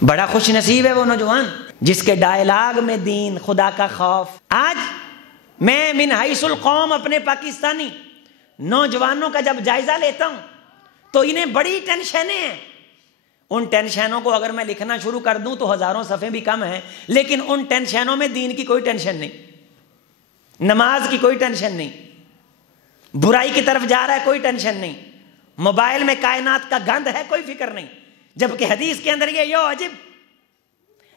بڑا خوش نصیب ہے وہ نوجوان جس کے ڈائلاگ میں دین، خدا کا خوف۔ آج میں من حیث القوم اپنے پاکستانی نوجوانوں کا جب جائزہ لیتا ہوں تو انہیں بڑی ٹینشنیں ہیں۔ ان ٹینشنوں کو اگر میں لکھنا شروع کر دوں تو ہزاروں صفحے بھی کم ہیں، لیکن ان ٹینشنوں میں دین کی کوئی ٹینشن نہیں، نماز کی کوئی ٹینشن نہیں، برائی کی طرف جا رہا ہے کوئی ٹینشن نہیں، موبائل میں کائنات کا گند ہے کوئی فکر نہیں، جبکہ حدیث کے اندر یہ یو عجب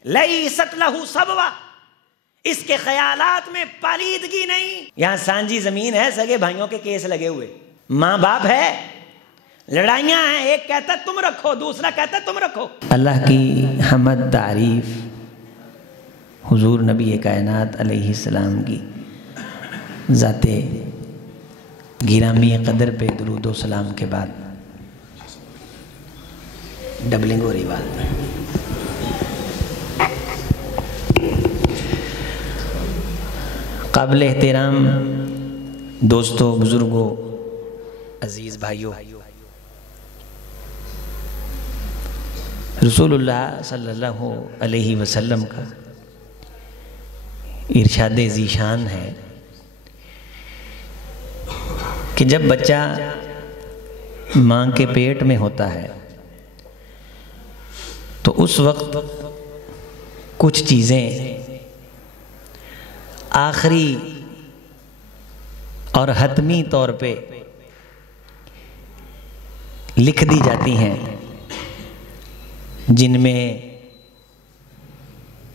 لیست لہ صبوہ، اس کے خیالات میں پالیدگی نہیں۔ یہاں سانجی زمین ہے، سگے بھائیوں کے کیس لگے ہوئے، ماں باپ ہے، لڑائیاں ہیں، ایک کہتا تم رکھو، دوسرا کہتا تم رکھو۔ اللہ کی حمد تعریف حضور نبی کائنات علیہ السلام کی ذات گرامی قدر پہ درود و سلام کے بعد ڈبلنگ ہو رہی بات ہے۔ قابل احترام دوستوں، بزرگوں، عزیز بھائیوں، رسول اللہ صلی اللہ علیہ وسلم کا ارشاد ذیشان ہے کہ جب بچہ ماں کے پیٹ میں ہوتا ہے تو اس وقت کچھ چیزیں آخری اور حتمی طور پہ لکھ دی جاتی ہیں، جن میں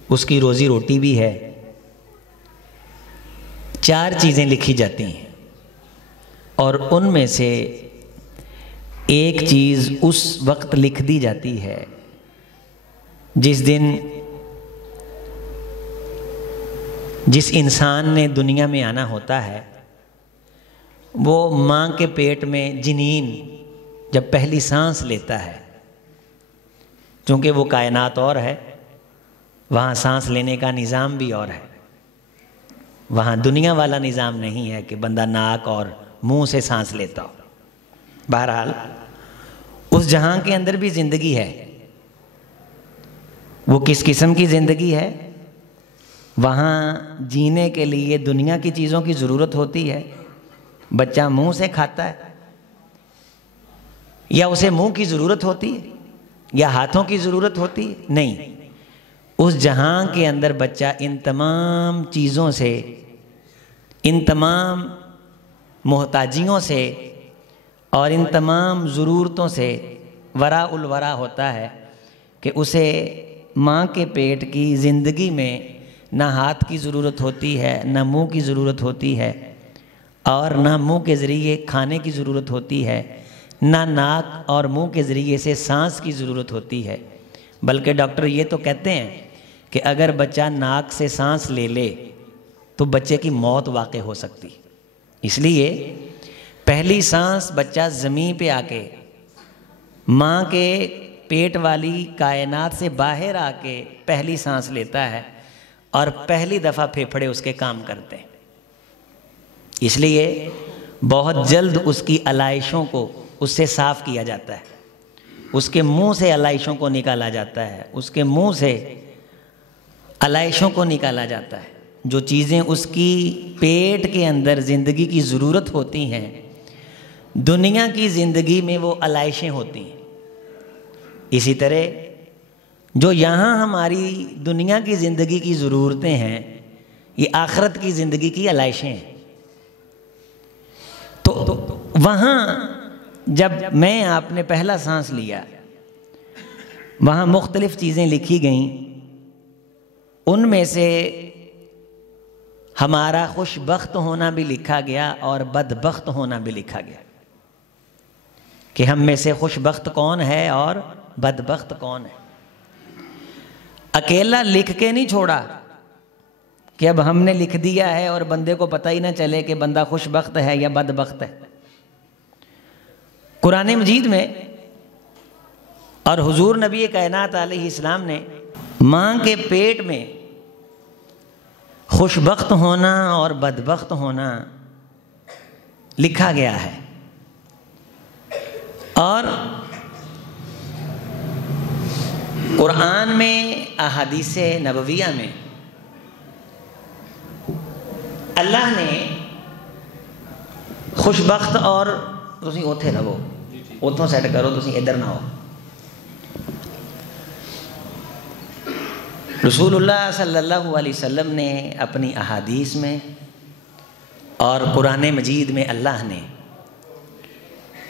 اس کی روزی روٹی بھی ہے۔ 4 چیزیں لکھی جاتی ہیں اور ان میں سے ایک چیز اس وقت لکھ دی جاتی ہے جس دن جس انسان نے دنیا میں آنا ہوتا ہے، وہ ماں کے پیٹ میں جنین جب پہلی سانس لیتا ہے، چونکہ وہ کائنات اور ہے، وہاں سانس لینے کا نظام بھی اور ہے، وہاں دنیا والا نظام نہیں ہے کہ بندہ ناک اور منہ سے سانس لیتا ہو۔ بہرحال اس جہاں کے اندر بھی زندگی ہے، وہ کس قسم کی زندگی ہے؟ وہاں جینے کے لیے دنیا کی چیزوں کی ضرورت ہوتی ہے، بچہ منہ سے کھاتا ہے، یا اسے منہ کی ضرورت ہوتی ہے یا ہاتھوں کی ضرورت ہوتی ہے؟ نہیں، اس جہاں کے اندر بچہ ان تمام چیزوں سے، ان تمام محتاجیوں سے اور ان تمام ضرورتوں سے ورا الورا ہوتا ہے کہ اسے ماں کے پیٹ کی زندگی میں نہ ہاتھ کی ضرورت ہوتی ہے، نہ منہ کی ضرورت ہوتی ہے، اور نہ منہ کے ذریعے کھانے کی ضرورت ہوتی ہے، نہ ناک اور منہ کے ذریعے سے سانس کی ضرورت ہوتی ہے۔ بلکہ ڈاکٹر یہ تو کہتے ہیں کہ اگر بچہ ناک سے سانس لے لے تو بچے کی موت واقع ہو سکتی، اس لیے پہلی سانس بچہ زمین پہ آ کے ماں کے پیٹ والی کائنات سے باہر آ کے پہلی سانس لیتا ہے اور پہلی دفعہ پھیپھڑے اس کے کام کرتے ہیں۔ اس لیے بہت جلد اس کی علائشوں کو اس سے صاف کیا جاتا ہے، اس کے منہ سے علائشوں کو نکالا جاتا ہے، اس کے منہ سے علائشوں کو نکالا جاتا ہے۔ جو چیزیں اس کی پیٹ کے اندر زندگی کی ضرورت ہوتی ہیں، دنیا کی زندگی میں وہ علائشیں ہوتی ہیں۔ اسی طرح جو یہاں ہماری دنیا کی زندگی کی ضرورتیں ہیں، یہ آخرت کی زندگی کی علائشیں ہیں۔ تو وہاں جب میں آپ نے پہلا سانس لیا، وہاں مختلف چیزیں لکھی گئیں، ان میں سے ہمارا خوش بخت ہونا بھی لکھا گیا اور بدبخت ہونا بھی لکھا گیا، کہ ہم میں سے خوش بخت کون ہے اور بدبخت کون ہے۔ اکیلا لکھ کے نہیں چھوڑا کہ اب ہم نے لکھ دیا ہے اور بندے کو پتہ ہی نہ چلے کہ بندہ خوش بخت ہے یا بدبخت ہے۔ قرآن مجید میں اور حضور نبی کائنات علیہ السلام نے ماں کے پیٹ میں خوش بخت ہونا اور بدبخت ہونا لکھا گیا ہے، اور قرآن میں احادیث نبویہ میں اللہ نے خوش بخت اور تسی اوتھے رہو اتوں سیٹ کرو تسی ادھر نہ ہو. رسول اللہ صلی اللہ علیہ وسلم نے اپنی احادیث میں اور قرآن مجید میں اللہ نے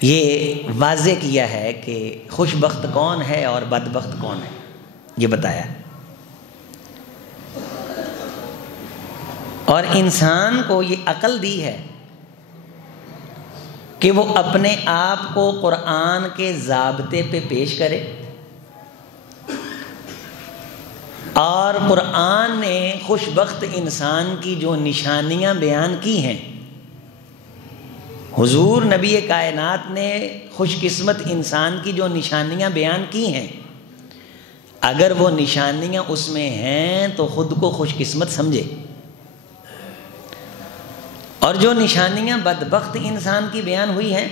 یہ واضح کیا ہے کہ خوش بخت کون ہے اور بدبخت کون ہے، یہ بتایا. اور انسان کو یہ عقل دی ہے کہ وہ اپنے آپ کو قرآن کے ضابطے پہ پیش کرے، اور قرآن نے خوش بخت انسان کی جو نشانیاں بیان کی ہیں، حضور نبی کائنات نے خوش قسمت انسان کی جو نشانیاں بیان کی ہیں، اگر وہ نشانیاں اس میں ہیں تو خود کو خوش قسمت سمجھے. اور جو نشانیاں بدبخت انسان کی بیان ہوئی ہیں،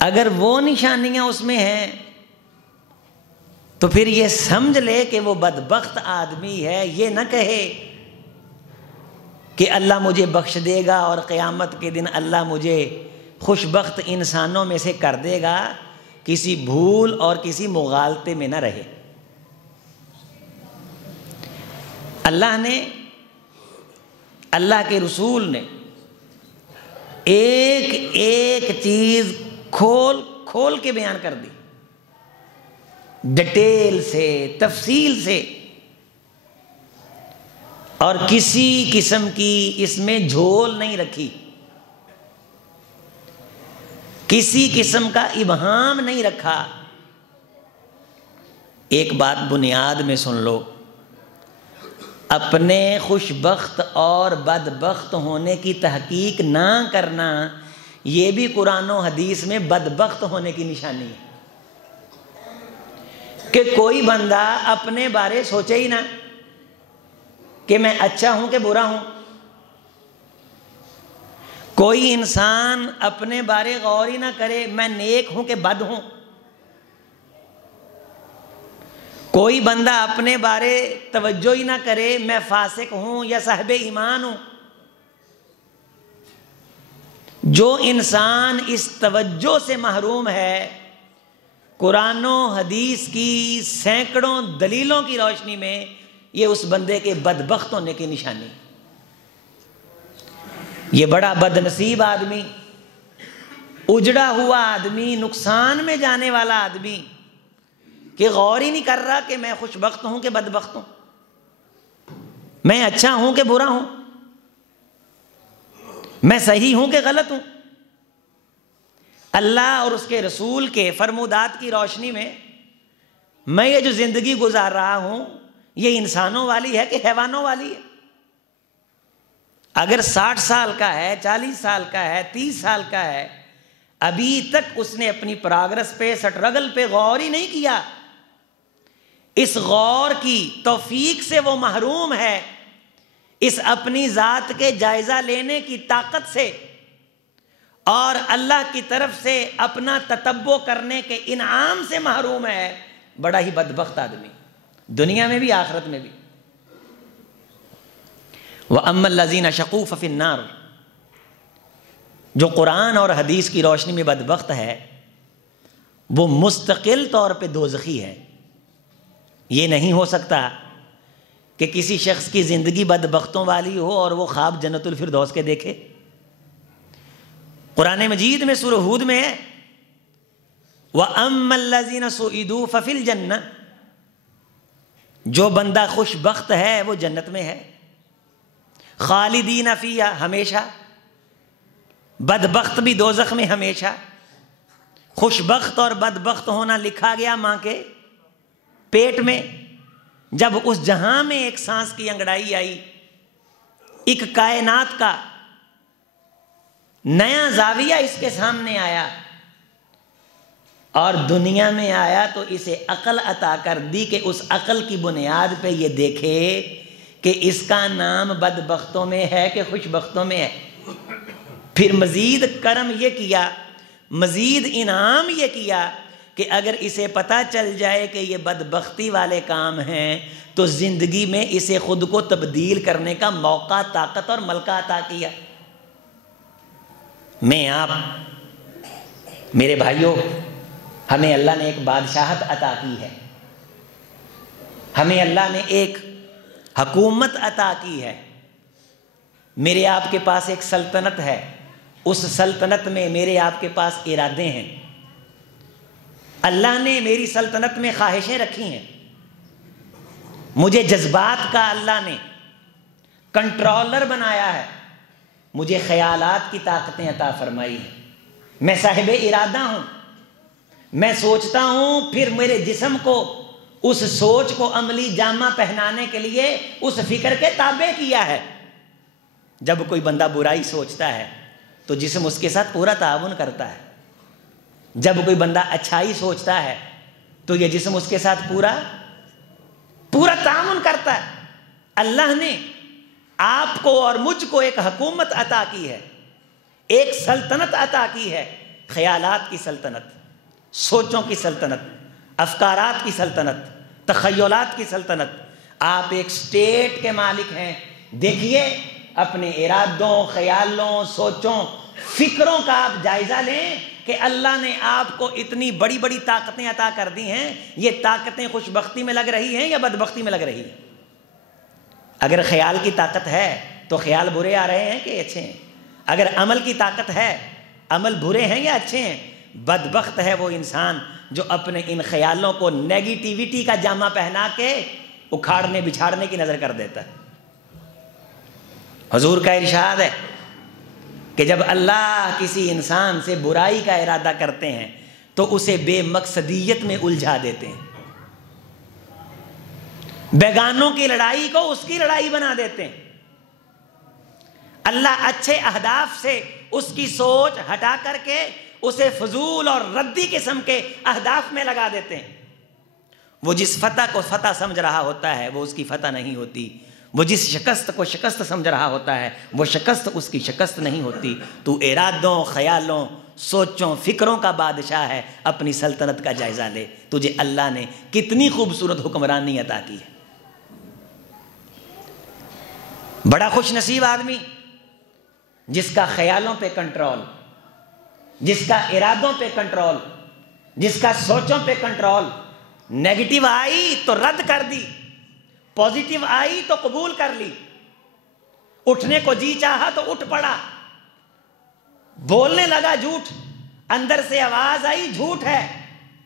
اگر وہ نشانیاں اس میں ہیں تو پھر یہ سمجھ لے کہ وہ بدبخت آدمی ہے. یہ نہ کہے کہ اللہ مجھے بخش دے گا اور قیامت کے دن اللہ مجھے خوش بخت انسانوں میں سے کر دے گا. کسی بھول اور کسی مغالطے میں نہ رہے. اللہ نے، اللہ کے رسول نے ایک ایک چیز کھول کھول کے بیان کر دی، ڈیٹیل سے، تفصیل سے، اور کسی قسم کی اس میں جھول نہیں رکھی، کسی قسم کا ابہام نہیں رکھا. ایک بات بنیاد میں سن لو، اپنے خوش بخت اور بدبخت ہونے کی تحقیق نہ کرنا یہ بھی قرآن و حدیث میں بدبخت ہونے کی نشانی ہے. کہ کوئی بندہ اپنے بارے سوچے ہی نہ کہ میں اچھا ہوں کہ برا ہوں. کوئی انسان اپنے بارے غور ہی نہ کرے میں نیک ہوں کہ بد ہوں. کوئی بندہ اپنے بارے توجہ ہی نہ کرے میں فاسق ہوں یا صاحب ایمان ہوں. جو انسان اس توجہ سے محروم ہے، قرآن و حدیث کی سینکڑوں دلیلوں کی روشنی میں یہ اس بندے کے بدبخت ہونے کی نشانی. یہ بڑا بد نصیب آدمی، اجڑا ہوا آدمی، نقصان میں جانے والا آدمی کہ غور ہی نہیں کر رہا کہ میں خوش بخت ہوں کہ بدبخت ہوں، میں اچھا ہوں کہ برا ہوں، میں صحیح ہوں کہ غلط ہوں. اللہ اور اس کے رسول کے فرمودات کی روشنی میں میں یہ جو زندگی گزار رہا ہوں یہ انسانوں والی ہے کہ حیوانوں والی ہے. اگر 60 سال کا ہے، 40 سال کا ہے، 30 سال کا ہے، ابھی تک اس نے اپنی پراگرس پہ، سٹرگل پہ غور ہی نہیں کیا، اس غور کی توفیق سے وہ محروم ہے، اس اپنی ذات کے جائزہ لینے کی طاقت سے اور اللہ کی طرف سے اپنا تتبع کرنے کے انعام سے محروم ہے. بڑا ہی بدبخت آدمی، دنیا میں بھی آخرت میں بھی. وَأَمَّا الَّذِينَ شَقُوا فَفِي النَّارِ، جو قرآن اور حدیث کی روشنی میں بدبخت ہے وہ مستقل طور پہ دوزخی ہے. یہ نہیں ہو سکتا کہ کسی شخص کی زندگی بدبختوں والی ہو اور وہ خواب جنت الفردوس کے دیکھے. قرآن مجید میں سورہ ہود میں ہے وَأَمَّا الَّذِينَ سُعِدُوا فَفِي الْجَنَّةِ، جو بندہ خوش بخت ہے وہ جنت میں ہے، خالدین فیہا، ہمیشہ. بدبخت بھی دوزخ میں ہمیشہ. خوش بخت اور بدبخت ہونا لکھا گیا ماں کے پیٹ میں. جب اس جہاں میں ایک سانس کی انگڑائی آئی، ایک کائنات کا نیا زاویہ اس کے سامنے آیا اور دنیا میں آیا تو اسے عقل عطا کر دی کہ اس عقل کی بنیاد پہ یہ دیکھے کہ اس کا نام بدبختوں میں ہے کہ خوش بختوں میں ہے. پھر مزید کرم یہ کیا، مزید انعام یہ کیا کہ اگر اسے پتہ چل جائے کہ یہ بدبختی والے کام ہیں تو زندگی میں اسے خود کو تبدیل کرنے کا موقع، طاقت اور ملکہ عطا کیا۔ میں آپ میرے بھائیوں، ہمیں اللہ نے ایک بادشاہت عطا کی ہے، ہمیں اللہ نے ایک حکومت عطا کی ہے، میرے آپ کے پاس ایک سلطنت ہے، اس سلطنت میں میرے آپ کے پاس ارادے ہیں، اللہ نے میری سلطنت میں خواہشیں رکھی ہیں، مجھے جذبات کا اللہ نے کنٹرولر بنایا ہے، مجھے خیالات کی طاقتیں عطا فرمائی ہیں، میں صاحب ارادہ ہوں، میں سوچتا ہوں، پھر میرے جسم کو اس سوچ کو عملی جامہ پہنانے کے لیے اس فکر کے تابع کیا ہے۔ جب کوئی بندہ برائی سوچتا ہے تو جسم اس کے ساتھ پورا تعاون کرتا ہے، جب کوئی بندہ اچھائی سوچتا ہے تو یہ جسم اس کے ساتھ پورا تعاون کرتا ہے۔ اللہ نے آپ کو اور مجھ کو ایک حکومت عطا کی ہے، ایک سلطنت عطا کی ہے، خیالات کی سلطنت، سوچوں کی سلطنت، افکارات کی سلطنت، تخیلات کی سلطنت۔ آپ ایک سٹیٹ کے مالک ہیں۔ دیکھیے اپنے ارادوں، خیالوں، سوچوں، فکروں کا آپ جائزہ لیں کہ اللہ نے آپ کو اتنی بڑی بڑی طاقتیں عطا کر دی ہیں، یہ طاقتیں خوش بختی میں لگ رہی ہیں یا بدبختی میں لگ رہی ہیں؟ اگر خیال کی طاقت ہے تو خیال برے آ رہے ہیں کہ اچھے ہیں؟ اگر عمل کی طاقت ہے، عمل برے ہیں یا اچھے ہیں؟ بدبخت ہے وہ انسان جو اپنے ان خیالوں کو نیگیٹیوٹی کا جامہ پہنا کے اکھاڑنے بچھاڑنے کی نظر کر دیتا ہے۔ حضور کا ارشاد ہے کہ جب اللہ کسی انسان سے برائی کا ارادہ کرتے ہیں تو اسے بے مقصدیت میں الجھا دیتے ہیں، بیگانوں کی لڑائی کو اس کی لڑائی بنا دیتے ہیں۔ اللہ اچھے اہداف سے اس کی سوچ ہٹا کر کے اسے فضول اور ردی قسم کے اہداف میں لگا دیتے ہیں۔ وہ جس فتح کو فتح سمجھ رہا ہوتا ہے وہ اس کی فتح نہیں ہوتی، وہ جس شکست کو شکست سمجھ رہا ہوتا ہے وہ شکست اس کی شکست نہیں ہوتی۔ تو ارادوں، خیالوں، سوچوں، فکروں کا بادشاہ ہے، اپنی سلطنت کا جائزہ لے، تجھے اللہ نے کتنی خوبصورت حکمرانی عطا کی ہے۔ بڑا خوش نصیب آدمی جس کا خیالوں پہ کنٹرول، جس کا ارادوں پہ کنٹرول، جس کا سوچوں پہ کنٹرول۔ نیگیٹو آئی تو رد کر دی، پوزیٹو آئی تو قبول کر لی، اٹھنے کو جی چاہا تو اٹھ پڑا، بولنے لگا جھوٹ، اندر سے آواز آئی جھوٹ ہے،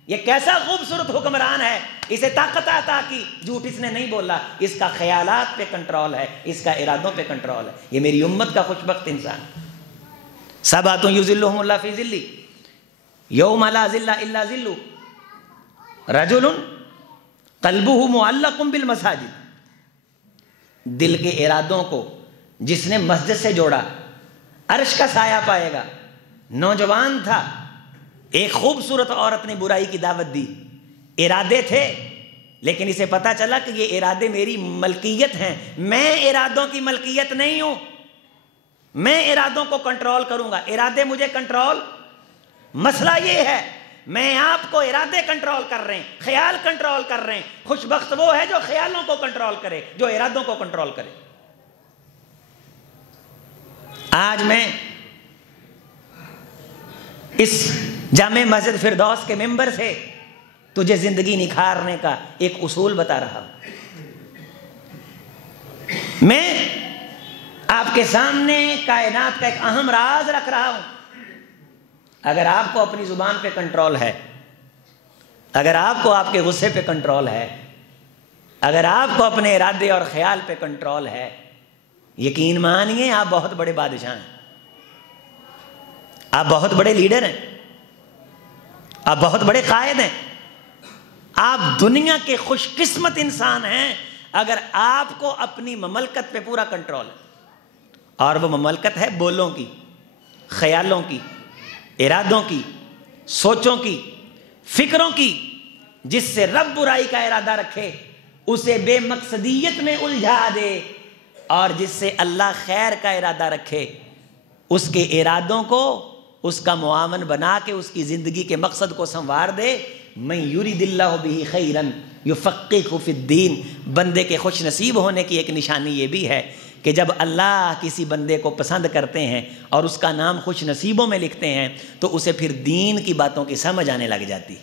یہ کیسا خوبصورت حکمران ہے، اسے طاقت عطا کی، جھوٹ اس نے نہیں بولا، اس کا خیالات پہ کنٹرول ہے، اس کا ارادوں پہ کنٹرول ہے۔ یہ میری امت کا خوشبخت انسان۔ سبعۃ یظلھم اللہ فی ظلہ یوم لا ظل الا ظلہ، رجل قلبہ معلق بالمساجد، دل کے ارادوں کو جس نے مسجد سے جوڑا عرش کا سایہ پائے گا۔ نوجوان تھا، ایک خوبصورت عورت نے برائی کی دعوت دی، ارادے تھے لیکن اسے پتا چلا کہ یہ ارادے میری ملکیت ہیں، میں ارادوں کی ملکیت نہیں ہوں، میں ارادوں کو کنٹرول کروں گا، ارادے مجھے کنٹرول۔ مسئلہ یہ ہے میں آپ کو ارادے کنٹرول کر رہے ہیں، خیال کنٹرول کر رہے ہیں، خوش بخت وہ ہے جو خیالوں کو کنٹرول کرے، جو ارادوں کو کنٹرول کرے۔ آج میں اس جامع مسجد فردوس کے ممبر سے تجھے زندگی نکھارنے کا ایک اصول بتا رہا ہوں۔ میں آپ کے سامنے کائنات کا ایک اہم راز رکھ رہا ہوں۔ اگر آپ کو اپنی زبان پہ کنٹرول ہے، اگر آپ کو آپ کے غصے پہ کنٹرول ہے، اگر آپ کو اپنے ارادے اور خیال پہ کنٹرول ہے، یقین مانیے آپ بہت بڑے بادشاہ ہیں، آپ بہت بڑے لیڈر ہیں، آپ بہت بڑے قائد ہیں، آپ دنیا کے خوش قسمت انسان ہیں اگر آپ کو اپنی مملکت پہ پورا کنٹرول ہے۔ اور وہ مملکت ہے بولوں کی، خیالوں کی، ارادوں کی، سوچوں کی، فکروں کی۔ جس سے رب برائی کا ارادہ رکھے اسے بے مقصدیت میں الجھا دے، اور جس سے اللہ خیر کا ارادہ رکھے اس کے ارادوں کو اس کا معاون بنا کے اس کی زندگی کے مقصد کو سنوار دے۔ من یرید اللہ بہ خیرا یفقہہ فی الدین، بندے کے خوش نصیب ہونے کی ایک نشانی یہ بھی ہے کہ جب اللہ کسی بندے کو پسند کرتے ہیں اور اس کا نام خوش نصیبوں میں لکھتے ہیں تو اسے پھر دین کی باتوں کی سمجھ آنے لگ جاتی،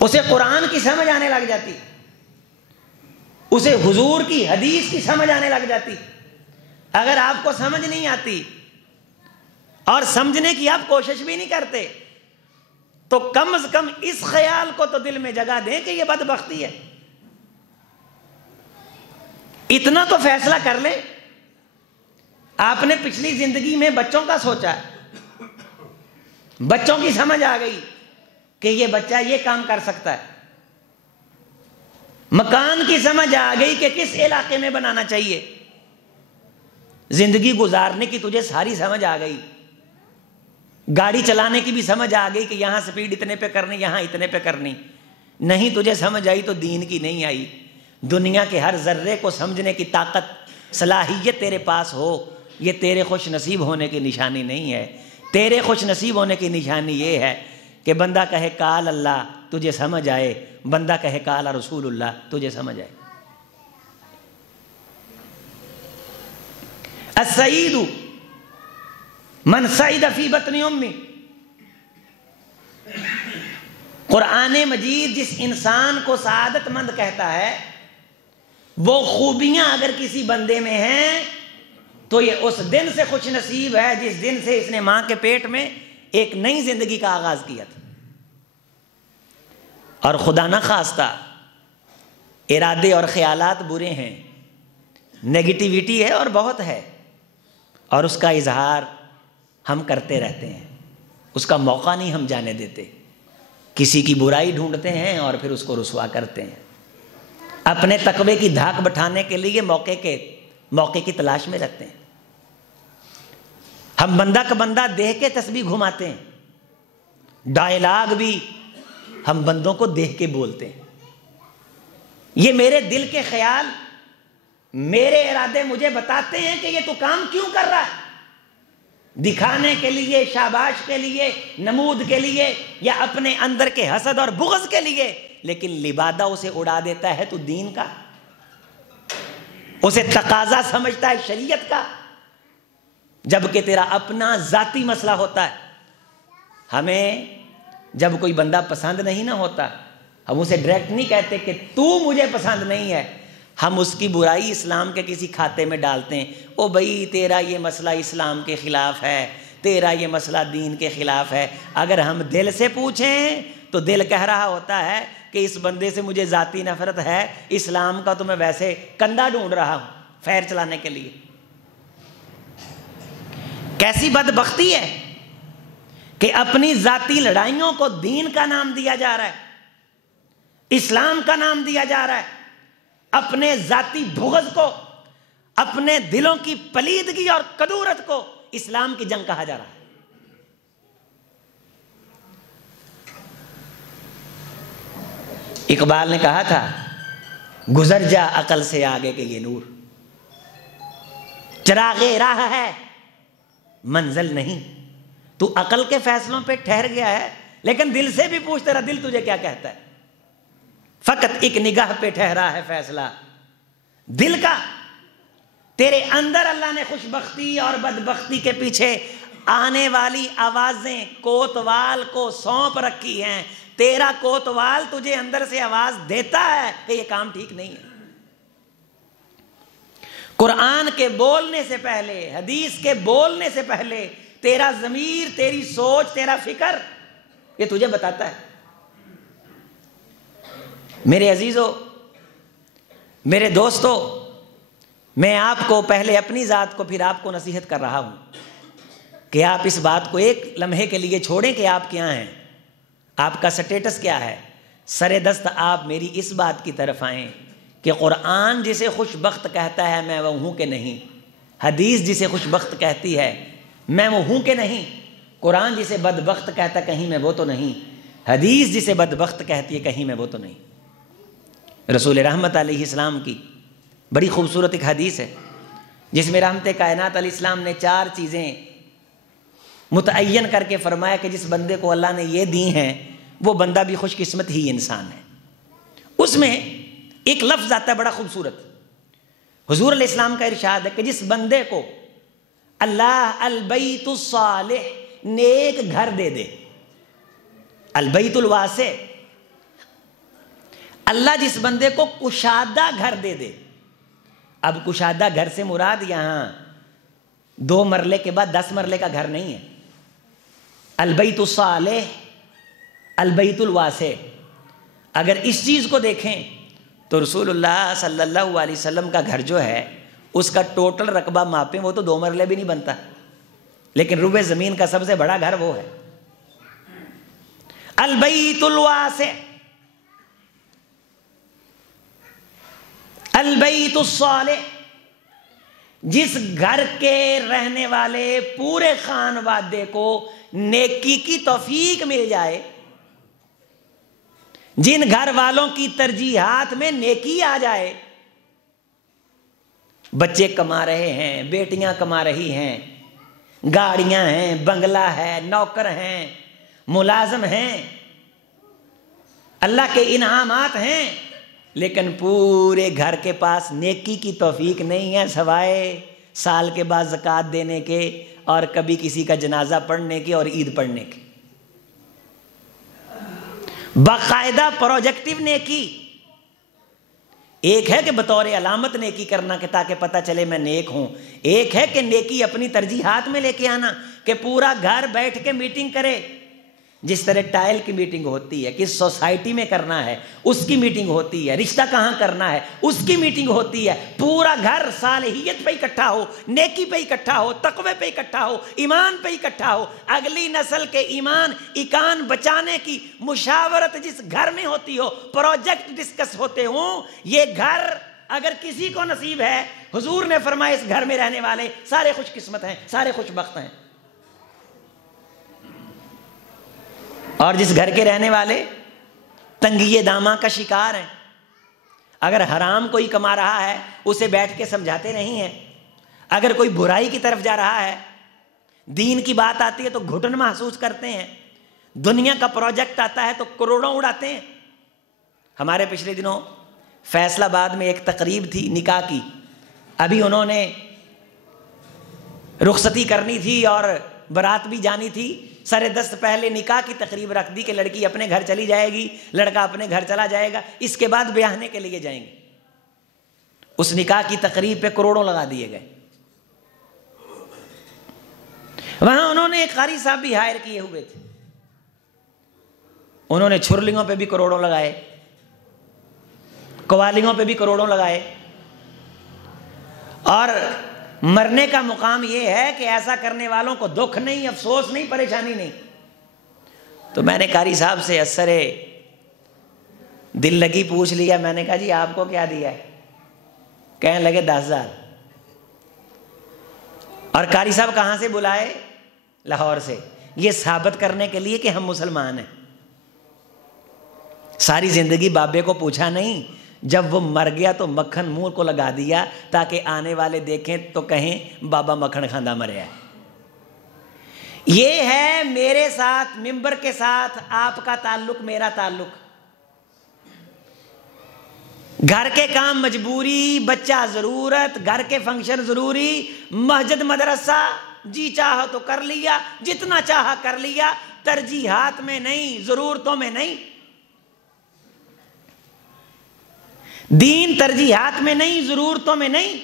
اسے قرآن کی سمجھ آنے لگ جاتی، اسے حضور کی حدیث کی سمجھ آنے لگ جاتی۔ اگر آپ کو سمجھ نہیں آتی اور سمجھنے کی آپ کوشش بھی نہیں کرتے تو کم از کم اس خیال کو تو دل میں جگہ دیں کہ یہ بدبختی ہے۔ اتنا تو فیصلہ کر لیں، آپ نے پچھلی زندگی میں بچوں کا سوچا، بچوں کی سمجھ آ گئی کہ یہ بچہ یہ کام کر سکتا ہے، مکان کی سمجھ آ گئی کہ کس علاقے میں بنانا چاہیے، زندگی گزارنے کی تجھے ساری سمجھ آ گئی، گاڑی چلانے کی بھی سمجھ آ گئی کہ یہاں سپیڈ اتنے پہ کرنی، یہاں اتنے پہ کرنی، نہیں تجھے سمجھ آئی تو دین کی نہیں آئی۔ دنیا کے ہر ذرے کو سمجھنے کی طاقت صلاحیت تیرے پاس ہو، یہ تیرے خوش نصیب ہونے کی نشانی نہیں ہے۔ تیرے خوش نصیب ہونے کی نشانی یہ ہے کہ بندہ کہے قال اللہ تجھے سمجھ آئے، بندہ کہے قال رسول اللہ تجھے سمجھ آئے۔ السعید من سعید فی بطن امی، قرآن مجید جس انسان کو سعادت مند کہتا ہے وہ خوبیاں اگر کسی بندے میں ہیں تو یہ اس دن سے خوش نصیب ہے جس دن سے اس نے ماں کے پیٹ میں ایک نئی زندگی کا آغاز کیا تھا۔ اور خدا نہ خواستہ ارادے اور خیالات برے ہیں، نیگیٹیویٹی ہے اور بہت ہے، اور اس کا اظہار ہم کرتے رہتے ہیں، اس کا موقع نہیں ہم جانے دیتے، کسی کی برائی ڈھونڈتے ہیں اور پھر اس کو رسوا کرتے ہیں، اپنے تقوی کی دھاک بٹھانے کے لیے موقع کی تلاش میں رہتے ہیں۔ ہم بندہ کا بندہ دیکھ کے تسبیح گھماتے ہیں، ڈائلاگ بھی ہم بندوں کو دیکھ کے بولتے ہیں۔ یہ میرے دل کے خیال، میرے ارادے مجھے بتاتے ہیں کہ یہ تو کام کیوں کر رہا ہے، دکھانے کے لیے، شاباش کے لیے، نمود کے لیے، یا اپنے اندر کے حسد اور بغض کے لیے، لیکن لبادہ اسے اڑا دیتا ہے تو دین کا، اسے تقاضا سمجھتا ہے شریعت کا، جبکہ تیرا اپنا ذاتی مسئلہ ہوتا ہے۔ ہمیں جب کوئی بندہ پسند نہیں نہ ہوتا، ہم اسے ڈائریکٹ نہیں کہتے کہ تو مجھے پسند نہیں ہے، ہم اس کی برائی اسلام کے کسی کھاتے میں ڈالتے ہیں، او بھائی تیرا یہ مسئلہ اسلام کے خلاف ہے، تیرا یہ مسئلہ دین کے خلاف ہے۔ اگر ہم دل سے پوچھیں تو دل کہہ رہا ہوتا ہے کہ اس بندے سے مجھے ذاتی نفرت ہے، اسلام کا تو میں ویسے کندھا ڈھونڈ رہا ہوں فیر چلانے کے لیے۔ کیسی بدبختی ہے کہ اپنی ذاتی لڑائیوں کو دین کا نام دیا جا رہا ہے، اسلام کا نام دیا جا رہا ہے، اپنے ذاتی بغض کو، اپنے دلوں کی پلیدگی اور کدورت کو اسلام کی جنگ کہا جا رہا ہے۔ اقبال نے کہا تھا گزر جا عقل سے آگے کے یہ نور، چراغ راہ ہے منزل نہیں۔ تو عقل کے فیصلوں پہ ٹھہر گیا ہے، لیکن دل سے بھی پوچھ تیرا دل تجھے کیا کہتا ہے۔ فقط ایک نگاہ پہ ٹھہرا ہے فیصلہ دل کا، تیرے اندر اللہ نے خوش بختی اور بدبختی کے پیچھے آنے والی آوازیں کوتوال کو سونپ رکھی ہیں۔ تیرا کوتوال تجھے اندر سے آواز دیتا ہے کہ یہ کام ٹھیک نہیں ہے۔ قرآن کے بولنے سے پہلے، حدیث کے بولنے سے پہلے تیرا ضمیر، تیری سوچ، تیرا فکر یہ تجھے بتاتا ہے۔ میرے عزیزو، میرے دوستو، میں آپ کو پہلے اپنی ذات کو پھر آپ کو نصیحت کر رہا ہوں کہ آپ اس بات کو ایک لمحے کے لیے چھوڑیں کہ آپ کیا ہیں، آپ کا سٹیٹس کیا ہے۔ سر دست آپ میری اس بات کی طرف آئیں کہ قرآن جسے خوش بخت کہتا ہے میں وہ ہوں کہ نہیں، حدیث جسے خوش بخت کہتی ہے میں وہ ہوں کہ نہیں، قرآن جسے بدبخت کہتا ہے کہیں میں وہ تو نہیں، حدیث جسے بدبخت کہتی ہے کہیں میں وہ تو نہیں۔ رسول رحمت علیہ السلام کی بڑی خوبصورت ایک حدیث ہے جس میں رحمت کائنات علیہ السلام نے 4 چیزیں متعین کر کے فرمایا کہ جس بندے کو اللہ نے یہ دی ہیں وہ بندہ بھی خوش قسمت ہی انسان ہے۔ اس میں ایک لفظ آتا ہے بڑا خوبصورت، حضور علیہ السلام کا ارشاد ہے کہ جس بندے کو اللہ البیت الصالح نیک گھر دے دے، البیت الواسع، اللہ جس بندے کو کشادہ گھر دے دے۔ اب کشادہ گھر سے مراد یہاں 2 مرلے کے بعد 10 مرلے کا گھر نہیں ہے، البیت الصالح، البیت الواسع۔ اگر اس چیز کو دیکھیں تو رسول اللہ صلی اللہ علیہ وسلم کا گھر جو ہے اس کا ٹوٹل رقبہ ماپیں وہ تو 2 مرلے بھی نہیں بنتا، لیکن ربع زمین کا سب سے بڑا گھر وہ ہے البیت الواسع، البیت الصالح، جس گھر کے رہنے والے پورے خانوادے کو نیکی کی توفیق مل جائے، جن گھر والوں کی ترجیحات میں نیکی آ جائے، بچے کما رہے ہیں، بیٹیاں کما رہی ہیں، گاڑیاں ہیں، بنگلہ ہے، نوکر ہیں، ملازم ہیں، اللہ کے انعامات ہیں، لیکن پورے گھر کے پاس نیکی کی توفیق نہیں ہے سوائے سال کے بعد زکوٰۃ دینے کے اور کبھی کسی کا جنازہ پڑھنے کے اور عید پڑھنے کے۔ باقاعدہ پروجیکٹیو نیکی ایک ہے کہ بطور علامت نیکی کرنا کہ تاکہ پتہ چلے میں نیک ہوں، ایک ہے کہ نیکی اپنی ترجیحات میں لے کے آنا کہ پورا گھر بیٹھ کے میٹنگ کرے، جس طرح ٹائل کی میٹنگ ہوتی ہے، کس سوسائٹی میں کرنا ہے اس کی میٹنگ ہوتی ہے، رشتہ کہاں کرنا ہے اس کی میٹنگ ہوتی ہے، پورا گھر صالحیت پہ اکٹھا ہو، نیکی پہ اکٹھا ہو، تقوی پہ اکٹھا ہو، ایمان پہ اکٹھا ہو، اگلی نسل کے ایمان ایکان بچانے کی مشاورت جس گھر میں ہوتی ہو، پروجیکٹ ڈسکس ہوتے ہوں، یہ گھر اگر کسی کو نصیب ہے، حضور نے فرمایا اس گھر میں رہنے والے سارے خوش قسمت ہیں، سارے خوش بخت ہیں۔ اور جس گھر کے رہنے والے تنگی داماں کا شکار ہیں، اگر حرام کوئی کما رہا ہے اسے بیٹھ کے سمجھاتے نہیں ہیں، اگر کوئی برائی کی طرف جا رہا ہے، دین کی بات آتی ہے تو گھٹن محسوس کرتے ہیں، دنیا کا پروجیکٹ آتا ہے تو کروڑوں اڑاتے ہیں۔ ہمارے پچھلے دنوں فیصل آباد میں ایک تقریب تھی نکاح کی، ابھی انہوں نے رخصتی کرنی تھی اور برات بھی جانی تھی، سر دست پہلے نکاح کی تقریب رکھ دی کہ لڑکی اپنے گھر چلی جائے گی، لڑکا اپنے گھر چلا جائے گا، اس کے بعد بیاہنے کے لیے جائیں گے۔ اس نکاح کی تقریب پہ کروڑوں لگا دیے گئے۔ وہاں انہوں نے ایک قاری صاحب بھی ہائر کیے ہوئے تھے، انہوں نے چھرلیوں پہ بھی کروڑوں لگائے، قوالیوں پہ بھی کروڑوں لگائے، اور مرنے کا مقام یہ ہے کہ ایسا کرنے والوں کو دکھ نہیں، افسوس نہیں، پریشانی نہیں۔ تو میں نے قاری صاحب سے اثر دل لگی پوچھ لیا، میں نے کہا جی آپ کو کیا دیا ہے؟ کہنے لگے 10,000۔ اور قاری صاحب کہاں سے بلائے؟ لاہور سے، یہ ثابت کرنے کے لیے کہ ہم مسلمان ہیں۔ ساری زندگی بابے کو پوچھا نہیں، جب وہ مر گیا تو مکھن منہ کو لگا دیا تاکہ آنے والے دیکھیں تو کہیں بابا مکھن کھاندہ مریا ہے۔ یہ ہے میرے ساتھ، ممبر کے ساتھ آپ کا تعلق، میرا تعلق۔ گھر کے کام مجبوری، بچہ ضرورت، گھر کے فنکشن ضروری، مسجد مدرسہ جی چاہا تو کر لیا، جتنا چاہا کر لیا، ترجیحات میں نہیں، ضرورتوں میں نہیں۔ دین ترجیحات میں نہیں، ضرورتوں میں نہیں۔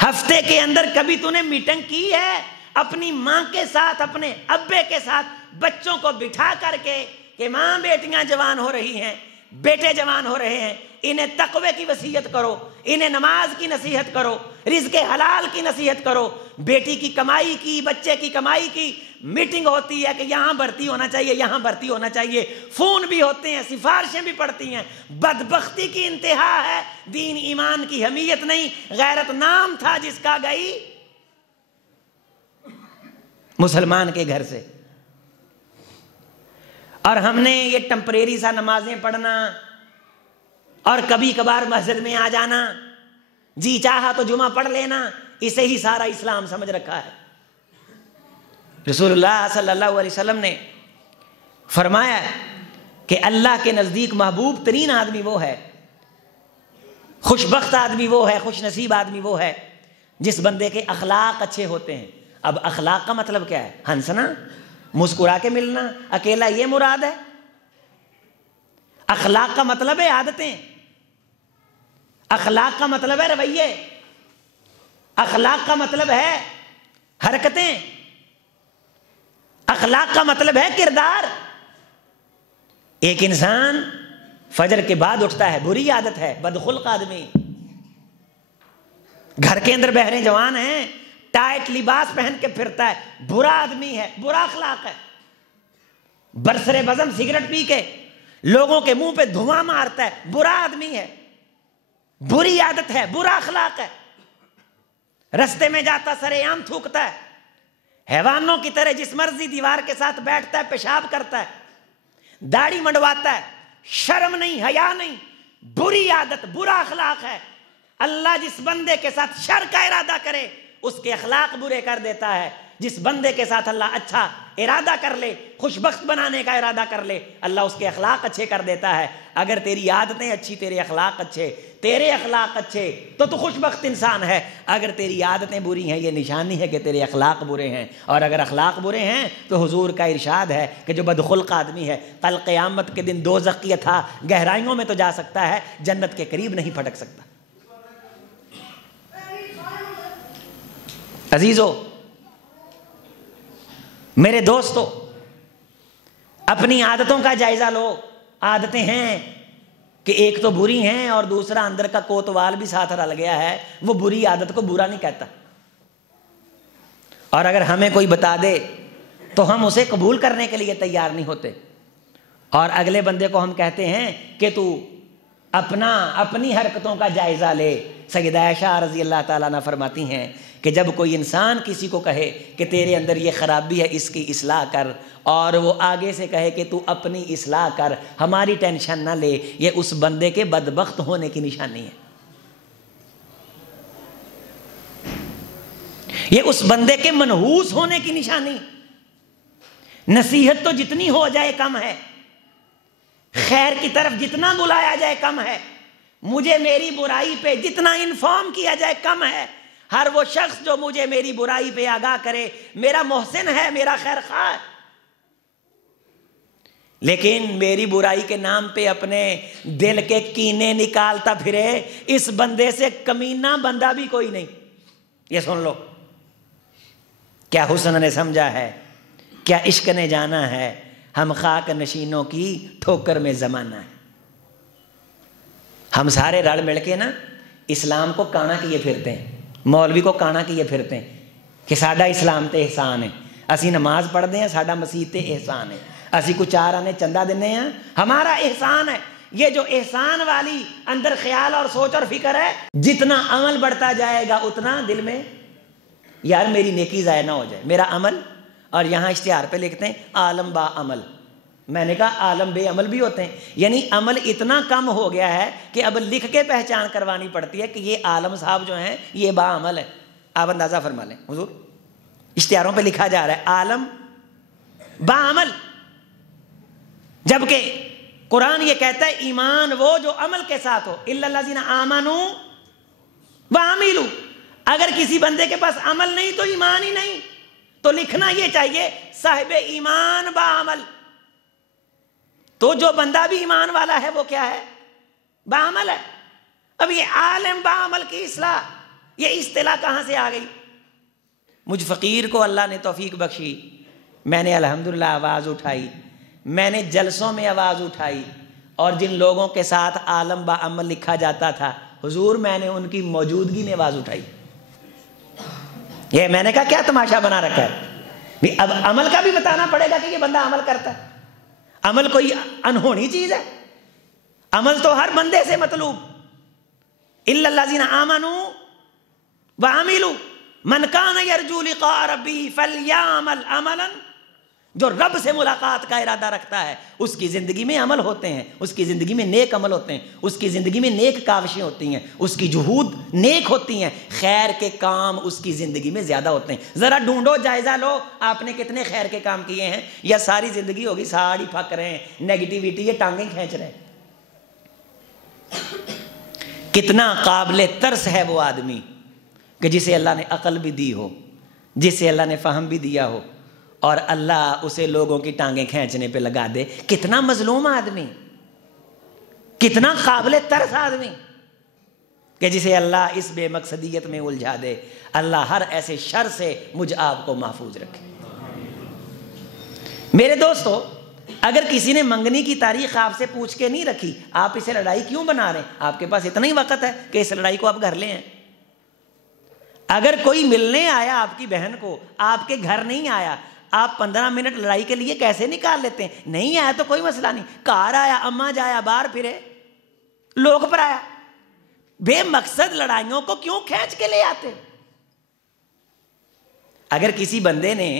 ہفتے کے اندر کبھی تو نے میٹنگ کی ہے اپنی ماں کے ساتھ، اپنے ابے کے ساتھ، بچوں کو بٹھا کر کے کہ ماں بیٹیاں جوان ہو رہی ہیں، بیٹے جوان ہو رہے ہیں، انہیں تقوی کی وصیت کرو، انہیں نماز کی نصیحت کرو، رزق حلال کی نصیحت کرو، بیٹی کی کمائی کی، بچے کی کمائی کی میٹنگ ہوتی ہے کہ یہاں بھرتی ہونا چاہیے، یہاں بھرتی ہونا چاہیے، فون بھی ہوتے ہیں، سفارشیں بھی پڑتی ہیں۔ بدبختی کی انتہا ہے، دین ایمان کی حمیت نہیں، غیرت نام تھا جس کا گئی مسلمان کے گھر سے۔ اور ہم نے یہ ٹمپریری سا نمازیں پڑھنا اور کبھی کبھار مسجد میں آ جانا، جی چاہا تو جمعہ پڑھ لینا، اسے ہی سارا اسلام سمجھ رکھا ہے۔ رسول اللہ صلی اللہ علیہ وسلم نے فرمایا کہ اللہ کے نزدیک محبوب ترین آدمی وہ ہے، خوش بخت آدمی وہ ہے، خوش نصیب آدمی وہ ہے جس بندے کے اخلاق اچھے ہوتے ہیں۔ اب اخلاق کا مطلب کیا ہے؟ ہنسنا، مسکرا کے ملنا، اکیلا یہ مراد ہے؟ اخلاق کا مطلب ہے عادتیں، اخلاق کا مطلب ہے رویے، اخلاق کا مطلب ہے حرکتیں، اخلاق کا مطلب ہے کردار۔ ایک انسان فجر کے بعد اٹھتا ہے، بری عادت ہے، بدخلق آدمی، گھر کے اندر بہرے جوان ہیں، ٹائٹ لباس پہن کے پھرتا ہے، برا آدمی ہے، برا اخلاق ہے۔ برسر بزم سگریٹ پی کے لوگوں کے منہ پہ دھواں مارتا ہے، برا آدمی ہے، بری عادت ہے، برا اخلاق ہے۔ رستے میں جاتا سرے عام تھوکتا ہے، حیوانوں کی طرح جس مرضی دیوار کے ساتھ بیٹھتا ہے، پیشاب کرتا ہے، داڑھی منڈواتا ہے، شرم نہیں، حیا نہیں، بری عادت، برا اخلاق ہے۔ اللہ جس بندے کے ساتھ شر کا ارادہ کرے اس کے اخلاق برے کر دیتا ہے، جس بندے کے ساتھ اللہ اچھا ارادہ کر لے، خوش بخت بنانے کا ارادہ کر لے، اللہ اس کے اخلاق اچھے کر دیتا ہے۔ اگر تیری عادتیں اچھی، تیرے اخلاق اچھے، تیرے اخلاق اچھے تو خوش بخت انسان ہے۔ اگر تیری عادتیں بری ہیں، یہ نشانی ہے کہ تیرے اخلاق برے ہیں، اور اگر اخلاق برے ہیں تو حضور کا ارشاد ہے کہ جو بدخلق آدمی ہے کل قیامت کے دن دوزخ کی تھا گہرائیوں میں تو جا سکتا ہے، جنت کے قریب نہیں پھٹک سکتا۔ عزیزو، میرے دوستو، اپنی عادتوں کا جائزہ لو۔ عادتیں ہیں کہ ایک تو بری ہیں اور دوسرا اندر کا کوتوال بھی ساتھ رل گیا ہے، وہ بری عادت کو برا نہیں کہتا، اور اگر ہمیں کوئی بتا دے تو ہم اسے قبول کرنے کے لیے تیار نہیں ہوتے، اور اگلے بندے کو ہم کہتے ہیں کہ تو اپنی حرکتوں کا جائزہ لے۔ سیدہ عائشہ رضی اللہ تعالیٰ عنہ فرماتی ہیں کہ جب کوئی انسان کسی کو کہے کہ تیرے اندر یہ خرابی ہے، اس کی اصلاح کر، اور وہ آگے سے کہے کہ تو اپنی اصلاح کر، ہماری ٹینشن نہ لے، یہ اس بندے کے بدبخت ہونے کی نشانی ہے، یہ اس بندے کے منحوس ہونے کی نشانی۔ نصیحت تو جتنی ہو جائے کم ہے، خیر کی طرف جتنا بلایا جائے کم ہے، مجھے میری برائی پہ جتنا انفارم کیا جائے کم ہے۔ ہر وہ شخص جو مجھے میری برائی پہ آگاہ کرے میرا محسن ہے، میرا خیر خواہ ہے، لیکن میری برائی کے نام پہ اپنے دل کے کینے نکالتا پھرے، اس بندے سے کمینہ بندہ بھی کوئی نہیں۔ یہ سن لو، کیا حسن نے سمجھا ہے، کیا عشق نے جانا ہے، ہم خاک نشینوں کی ٹھوکر میں زمانہ ہے۔ ہم سارے رل مل کے نا اسلام کو کانا کیے پھرتے ہیں، مولوی کو کانا کیے پھرتے ہیں کہ ساڈا اسلام تے احسان ہے، اسی نماز پڑھتے ہیں، ساڈا مسیح تے احسان ہے، اسی کو 4 آنے چندہ دینے ہیں، ہمارا احسان ہے۔ یہ جو احسان والی اندر خیال اور سوچ اور فکر ہے، جتنا عمل بڑھتا جائے گا اتنا دل میں یار میری نیکی ضائع نہ ہو جائے، میرا عمل۔ اور یہاں اشتہار پہ لکھتے ہیں عالم با عمل، میں نے کہا عالم بے عمل بھی ہوتے ہیں، یعنی عمل اتنا کم ہو گیا ہے کہ اب لکھ کے پہچان کروانی پڑتی ہے کہ یہ عالم صاحب جو ہیں یہ با عمل ہے۔ آپ اندازہ فرما لیں، حضور اشتہاروں پہ لکھا جا رہا ہے عالم با عمل، جبکہ قرآن یہ کہتا ہے ایمان وہ جو عمل کے ساتھ ہو، الا الذین آمنوا وعملوا۔ اگر کسی بندے کے پاس عمل نہیں تو ایمان ہی نہیں، تو لکھنا یہ چاہیے صاحب ایمان با عمل۔ تو جو بندہ بھی ایمان والا ہے وہ کیا ہے؟ با عمل ہے۔ اب یہ عالم با عمل کی اصلاح، یہ اصطلاح کہاں سے آ گئی؟ مجھ فقیر کو اللہ نے توفیق بخشی، میں نے الحمدللہ آواز اٹھائی، میں نے جلسوں میں آواز اٹھائی، اور جن لوگوں کے ساتھ عالم با عمل لکھا جاتا تھا حضور میں نے ان کی موجودگی میں آواز اٹھائی۔ یہ میں نے کہا کیا تماشا بنا رکھا ہے، اب عمل کا بھی بتانا پڑے گا کہ یہ بندہ عمل کرتا ہے۔ عمل کوئی انہونی چیز ہے؟ عمل تو ہر بندے سے مطلوب، الا الذین آمنوا وعملوا من کان یرجو لقاء ربہ فلیعمل عملا جو رب سے ملاقات کا ارادہ رکھتا ہے اس کی زندگی میں عمل ہوتے ہیں، اس کی زندگی میں نیک عمل ہوتے ہیں، اس کی زندگی میں نیک کاوشیں ہوتی ہیں، اس کی جہود نیک ہوتی ہیں، خیر کے کام اس کی زندگی میں زیادہ ہوتے ہیں۔ ذرا ڈھونڈو، جائزہ لو، آپ نے کتنے خیر کے کام کیے ہیں، یا ساری زندگی ہوگی ساڑی پھک رہے ہیں، نیگیٹیویٹی یہ ٹانگیں کھینچ رہے ہیں۔ کتنا قابل ترس ہے وہ آدمی کہ جسے اللہ نے عقل بھی دی ہو، جسے اللہ نے فہم بھی دیا ہو، اور اللہ اسے لوگوں کی ٹانگیں کھینچنے پہ لگا دے۔ کتنا مظلوم آدمی، کتنا قابل ترس آدمی کہ جسے اللہ اس بے مقصدیت میں الجھا دے۔ اللہ ہر ایسے شر سے مجھ آپ کو محفوظ رکھے۔ میرے دوستو، اگر کسی نے منگنی کی تاریخ آپ سے پوچھ کے نہیں رکھی، آپ اسے لڑائی کیوں بنا رہے ہیں؟ آپ کے پاس اتنا ہی وقت ہے کہ اس لڑائی کو آپ گھر لے آئیں۔ اگر کوئی ملنے آیا آپ کی بہن کو، آپ کے گھر نہیں آیا، آپ 15 منٹ لڑائی کے لیے کیسے نکال لیتے ہیں؟ نہیں آیا تو کوئی مسئلہ نہیں، کار آیا، اماں جایا، باہر پھرے، لوگ پر آیا۔ بے مقصد لڑائیوں کو کیوں کھینچ کے لے آتے؟ اگر کسی بندے نے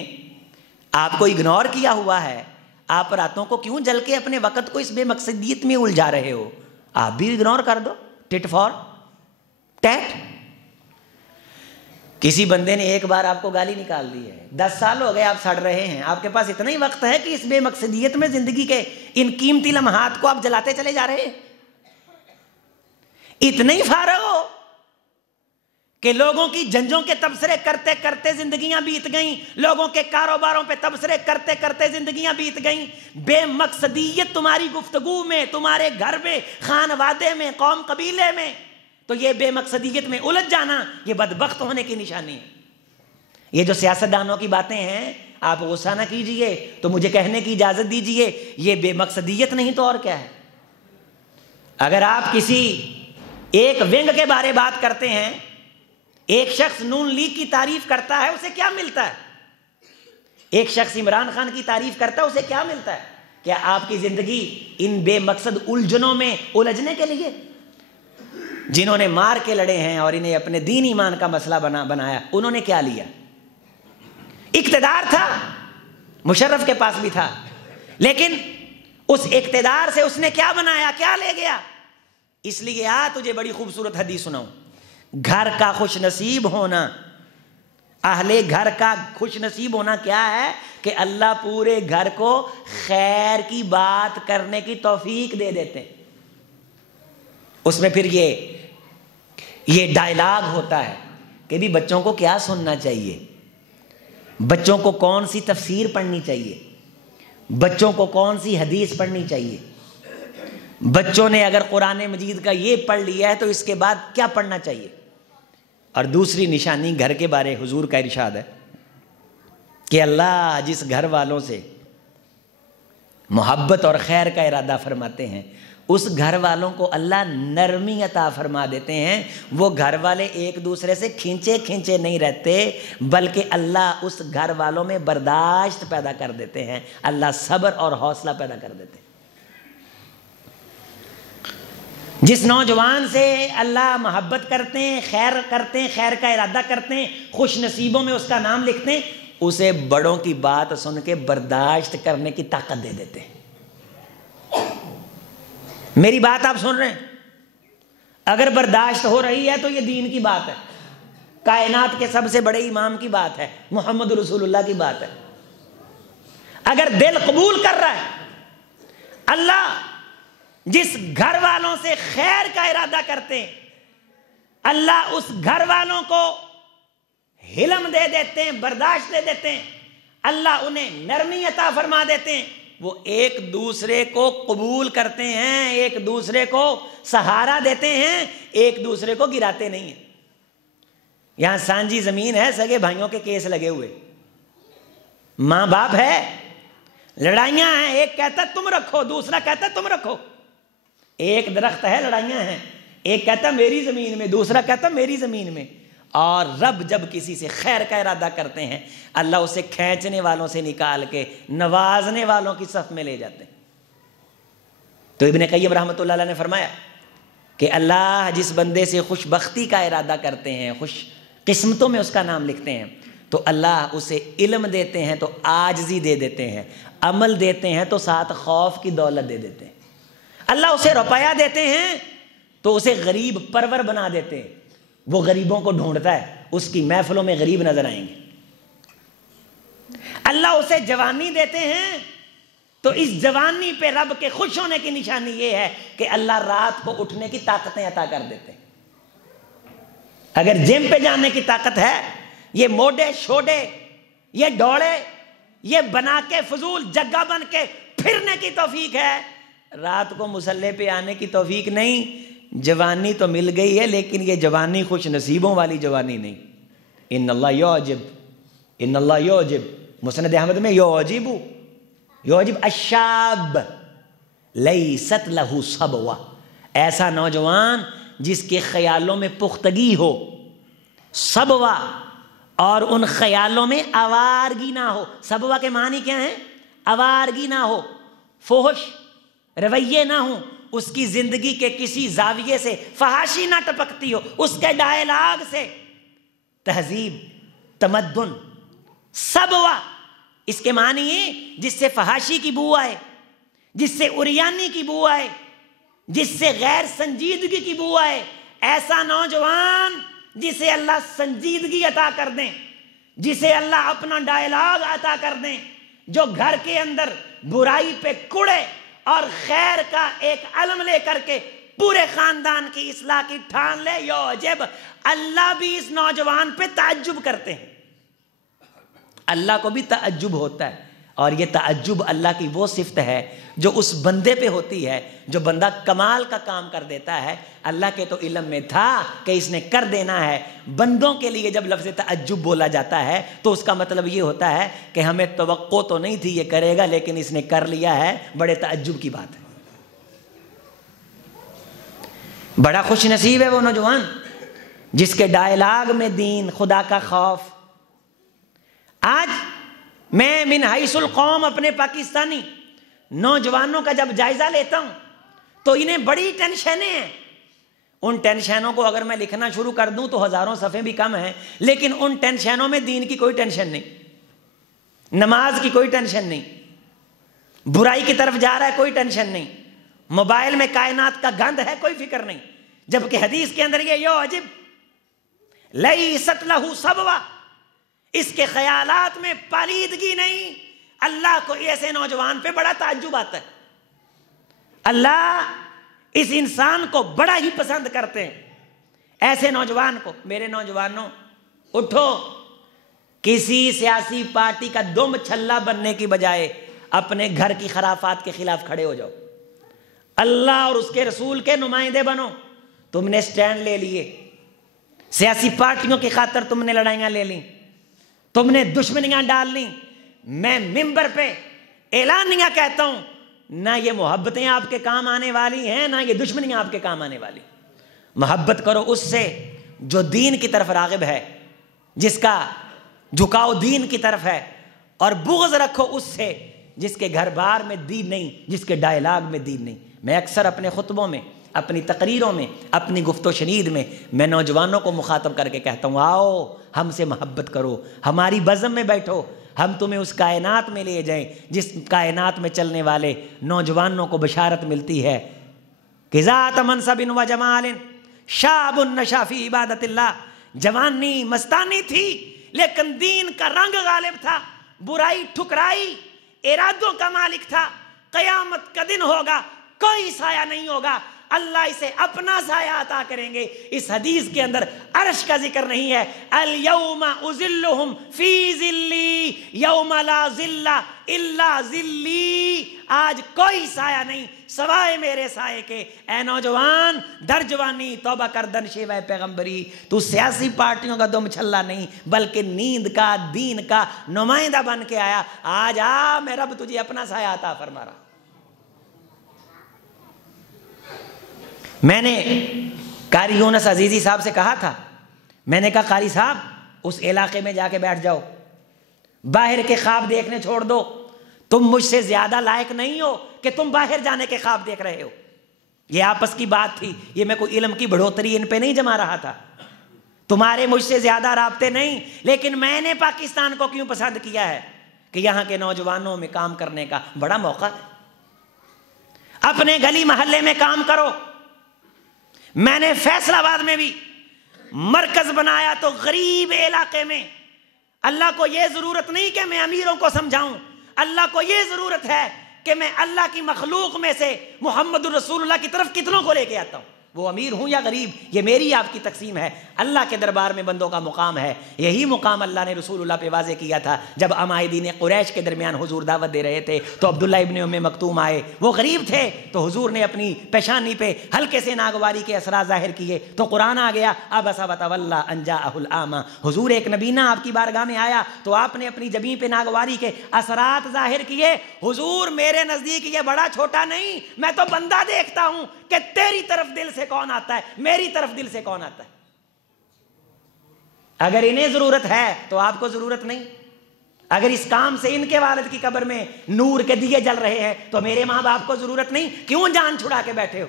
آپ کو اگنور کیا ہوا ہے، آپ راتوں کو کیوں جل کے اپنے وقت کو اس بے مقصدیت میں الجھا رہے ہو؟ آپ بھی اگنور کر دو، ٹٹ فار ٹیٹ۔ کسی بندے نے ایک بار آپ کو گالی نکال دی ہے، 10 سال ہو گئے آپ سڑ رہے ہیں، آپ کے پاس اتنا ہی وقت ہے کہ اس بے مقصدیت میں زندگی کے ان قیمتی لمحات کو آپ جلاتے چلے جا رہے ہیں۔ اتنے ہی فارغ ہو کہ لوگوں کی جنجوں کے تبصرے کرتے کرتے زندگیاں بیت گئیں، لوگوں کے کاروباروں پہ تبصرے کرتے کرتے زندگیاں بیت گئیں۔ بے مقصدیت تمہاری گفتگو میں، تمہارے گھر میں، خانوادے میں، قوم قبیلے میں، تو یہ بے مقصدیت میں الجھ جانا یہ بدبخت ہونے کی نشانی ہے۔ یہ جو سیاستدانوں کی باتیں ہیں، آپ غصہ نہ کیجئے تو مجھے کہنے کی اجازت دیجئے، یہ بے مقصدیت نہیں تو اور کیا ہے؟ اگر آپ کسی ایک ونگ کے بارے بات کرتے ہیں، ایک شخص نون لیگ کی تعریف کرتا ہے، اسے کیا ملتا ہے؟ ایک شخص عمران خان کی تعریف کرتا ہے، اسے کیا ملتا ہے؟ کیا آپ کی زندگی ان بے مقصد الجھنوں میں الجھنے کے لیے؟ جنہوں نے مار کے لڑے ہیں اور انہیں اپنے دین ایمان کا مسئلہ بنایا، انہوں نے کیا لیا؟ اقتدار تھا، مشرف کے پاس بھی تھا، لیکن اس اقتدار سے اس نے کیا بنایا، کیا لے گیا؟ اس لیے تجھے بڑی خوبصورت حدیث سناؤں۔ گھر کا خوش نصیب ہونا، اہل گھر کا خوش نصیب ہونا کیا ہے؟ کہ اللہ پورے گھر کو خیر کی بات کرنے کی توفیق دے دیتے ہیں۔ اس میں پھر یہ ڈائلاگ ہوتا ہے کہ بھی بچوں کو کیا سننا چاہیے، بچوں کو کون سی تفسیر پڑھنی چاہیے، بچوں کو کون سی حدیث پڑھنی چاہیے، بچوں نے اگر قرآن مجید کا یہ پڑھ لیا ہے تو اس کے بعد کیا پڑھنا چاہیے۔ اور دوسری نشانی گھر کے بارے حضور کا ارشاد ہے کہ اللہ جس گھر والوں سے محبت اور خیر کا ارادہ فرماتے ہیں، اس گھر والوں کو اللہ نرمی عطا فرما دیتے ہیں۔ وہ گھر والے ایک دوسرے سے کھینچے کھینچے نہیں رہتے، بلکہ اللہ اس گھر والوں میں برداشت پیدا کر دیتے ہیں، اللہ صبر اور حوصلہ پیدا کر دیتے ہیں۔ جس نوجوان سے اللہ محبت کرتے ہیں، خیر کا ارادہ کرتے ہیں، خوش نصیبوں میں اس کا نام لکھتے ہیں، اسے بڑوں کی بات سن کے برداشت کرنے کی طاقت دے دیتے ہیں۔ میری بات آپ سن رہے ہیں؟ اگر برداشت ہو رہی ہے تو یہ دین کی بات ہے، کائنات کے سب سے بڑے امام کی بات ہے، محمد رسول اللہ کی بات ہے۔ اگر دل قبول کر رہا ہے، اللہ جس گھر والوں سے خیر کا ارادہ کرتے ہیں، اللہ اس گھر والوں کو حلم دے دیتے ہیں، برداشت دے دیتے ہیں، اللہ انہیں نرمی عطا فرما دیتے ہیں۔ وہ ایک دوسرے کو قبول کرتے ہیں، ایک دوسرے کو سہارا دیتے ہیں، ایک دوسرے کو گراتے نہیں ہیں۔ یہاں سانجی زمین ہے، سگے بھائیوں کے کیس لگے ہوئے، ماں باپ ہے، لڑائیاں ہیں، ایک کہتا تم رکھو، دوسرا کہتا تم رکھو۔ ایک درخت ہے، لڑائیاں ہیں، ایک کہتا میری زمین میں، دوسرا کہتا میری زمین میں۔ اور رب جب کسی سے خیر کا ارادہ کرتے ہیں، اللہ اسے کھینچنے والوں سے نکال کے نوازنے والوں کی صف میں لے جاتے ہیں۔ تو ابن قیم رحمۃ اللہ علیہ نے فرمایا کہ اللہ جس بندے سے خوش بختی کا ارادہ کرتے ہیں، خوش قسمتوں میں اس کا نام لکھتے ہیں، تو اللہ اسے علم دیتے ہیں تو عاجزی دے دیتے ہیں، عمل دیتے ہیں تو ساتھ خوف کی دولت دے دیتے ہیں، اللہ اسے روپیہ دیتے ہیں تو اسے غریب پرور بنا دیتے ہیں، وہ غریبوں کو ڈھونڈتا ہے، اس کی محفلوں میں غریب نظر آئیں گے۔ اللہ اسے جوانی دیتے ہیں تو اس جوانی پہ رب کے خوش ہونے کی نشانی یہ ہے کہ اللہ رات کو اٹھنے کی طاقتیں عطا کر دیتے ہیں۔ اگر جم پہ جانے کی طاقت ہے، یہ موڈے شوڈے، یہ دوڑے، یہ بنا کے فضول جگہ بن کے پھرنے کی توفیق ہے، رات کو مصلی پہ آنے کی توفیق نہیں۔ جوانی تو مل گئی ہے لیکن یہ جوانی خوش نصیبوں والی جوانی نہیں۔ ان اللہ یعجب، ان اللہ یعجب، مسند احمد میں یعجب الشاب لیست لہ صبوہ، ایسا نوجوان جس کے خیالوں میں پختگی ہو، صبوہ، اور ان خیالوں میں آوارگی نہ ہو۔ صبوہ کے معنی کیا ہیں؟ آوارگی نہ ہو، فحش رویے نہ ہوں، اس کی زندگی کے کسی زاویے سے فحاشی نہ ٹپکتی ہو، اس کے ڈائلاگ سے تہذیب، تمدن۔ صبوہ اس کے معنی ہے جس سے فحاشی کی بو آئے، جس سے عریانی کی بو آئے، جس سے غیر سنجیدگی کی بو آئے، ایسا نوجوان جسے اللہ سنجیدگی عطا کر دیں، جسے اللہ اپنا ڈائلاگ عطا کر دیں، جو گھر کے اندر برائی پہ کڑے اور خیر کا ایک علم لے کر کے پورے خاندان کی اصلاح کی ٹھان لے۔ یعجب، اللہ بھی اس نوجوان پہ تعجب کرتے ہیں، اللہ کو بھی تعجب ہوتا ہے، اور یہ تعجب اللہ کی وہ صفت ہے جو اس بندے پہ ہوتی ہے جو بندہ کمال کا کام کر دیتا ہے۔ اللہ کے تو علم میں تھا کہ اس نے کر دینا ہے۔ بندوں کے لیے جب لفظ تعجب بولا جاتا ہے تو اس کا مطلب یہ ہوتا ہے کہ ہمیں توقع تو نہیں تھی یہ کرے گا لیکن اس نے کر لیا ہے، بڑے تعجب کی بات ہے۔ بڑا خوش نصیب ہے وہ نوجوان جس کے ڈائلاگ میں دین، خدا کا خوف۔ آج میں من حیث القوم اپنے پاکستانی نوجوانوں کا جب جائزہ لیتا ہوں تو انہیں بڑی ٹینشنیں ہیں۔ ان ٹینشنوں کو اگر میں لکھنا شروع کر دوں تو ہزاروں صفحے بھی کم ہیں، لیکن ان ٹینشنوں میں دین کی کوئی ٹینشن نہیں، نماز کی کوئی ٹینشن نہیں، برائی کی طرف جا رہا ہے کوئی ٹینشن نہیں، موبائل میں کائنات کا گند ہے کوئی فکر نہیں، جبکہ حدیث کے اندر یہ یعجب لیست لہ صبوہ، اس کے خیالات میں پالیدگی نہیں۔ اللہ کو ایسے نوجوان پہ بڑا تعجب آتا ہے، اللہ اس انسان کو بڑا ہی پسند کرتے ہیں، ایسے نوجوان کو۔ میرے نوجوانوں، اٹھو، کسی سیاسی پارٹی کا دم چھلا بننے کی بجائے اپنے گھر کی خرافات کے خلاف کھڑے ہو جاؤ، اللہ اور اس کے رسول کے نمائندے بنو۔ تم نے سٹینڈ لے لیے، سیاسی پارٹیوں کی خاطر تم نے لڑائیاں لے لیں، تم نے دشمنیاں ڈال لیں، میں ممبر پہ اعلانیہ کہتا ہوں، نہ یہ محبتیں آپ کے کام آنے والی ہیں، نہ یہ دشمنیاں آپ کے کام آنے والی۔ محبت کرو اس سے جو دین کی طرف راغب ہے، جس کا جھکاؤ دین کی طرف ہے، اور بغض رکھو اس سے جس کے گھر بار میں دین نہیں، جس کے ڈائلاگ میں دین نہیں۔ میں اکثر اپنے خطبوں میں، اپنی تقریروں میں، اپنی گفت و شنید میں نوجوانوں کو مخاطب کر کے کہتا ہوں، آؤ ہم سے محبت کرو، ہماری بزم میں بیٹھو، ہم تمہیں اس کائنات میں لے جائیں جس کائنات میں چلنے والے نوجوانوں کو بشارت ملتی ہے کہ ذات منصب و جمال شاب نشا فی عبادت اللہ۔ جوانی مستانی تھی لیکن دین کا رنگ غالب تھا، برائی ٹھکرائی، ارادوں کا مالک تھا۔ قیامت کا دن ہوگا، کوئی سایہ نہیں ہوگا، اللہ اسے اپنا سایہ عطا کریں گے۔ اس حدیث کے اندر عرش کا ذکر نہیں ہے، الیوم اذلہم فی ذلی یوم لا ذل الا ذلی، آج کوئی سایہ نہیں سوائے میرے سائے کے۔ اے نوجوان، در جوانی توبہ کر دن شیوہ پیغمبری، تو سیاسی پارٹیوں کا دم چھلا نہیں بلکہ نیند کا، دین کا نمائندہ بن کے آیا۔ آج آ، میں رب تجھے اپنا سایہ عطا فرما رہا۔ میں نے قاری یونس عزیزی صاحب سے کہا تھا، میں نے کہا قاری صاحب اس علاقے میں جا کے بیٹھ جاؤ، باہر کے خواب دیکھنے چھوڑ دو، تم مجھ سے زیادہ لائق نہیں ہو کہ تم باہر جانے کے خواب دیکھ رہے ہو۔ یہ آپس کی بات تھی، یہ میں کوئی علم کی بڑھوتری ان پہ نہیں جما رہا تھا۔ تمہارے مجھ سے زیادہ رابطے نہیں، لیکن میں نے پاکستان کو کیوں پسند کیا ہے کہ یہاں کے نوجوانوں میں کام کرنے کا بڑا موقع ہے۔ اپنے گلی محلے میں کام کرو۔ میں نے فیصل آباد میں بھی مرکز بنایا تو غریب علاقے میں، اللہ کو یہ ضرورت نہیں کہ میں امیروں کو سمجھاؤں، اللہ کو یہ ضرورت ہے کہ میں اللہ کی مخلوق میں سے محمد الرسول اللہ کی طرف کتنوں کو لے کے آتا ہوں، وہ امیر ہوں یا غریب، یہ میری آپ کی تقسیم ہے۔ اللہ کے دربار میں بندوں کا مقام ہے، یہی مقام اللہ نے رسول اللہ پہ واضح کیا تھا جب عمائدین قریش کے درمیان حضور دعوت دے رہے تھے تو عبداللہ ابن ام مکتوم آئے، وہ غریب تھے تو حضور نے اپنی پیشانی پہ ہلکے سے ناگواری کے اثرات ظاہر کیے تو قرآن آ گیا عبس وتولی ان جاءہ الاعمی۔ حضور ایک نبینہ آپ کی بارگاہ میں آیا تو آپ نے اپنی جبین پہ ناگواری کے اثرات ظاہر کیے۔ حضور میرے نزدیک یہ بڑا چھوٹا نہیں، میں تو بندہ دیکھتا ہوں کہ تیری طرف دل سے کون آتا ہے، میری طرف دل سے کون آتا ہے۔ اگر انہیں ضرورت ہے تو آپ کو ضرورت نہیں۔ اگر اس کام سے ان کے والد کی قبر میں نور کے دیے جل رہے ہیں تو میرے ماں باپ کو ضرورت نہیں، کیوں جان چھڑا کے بیٹھے ہو؟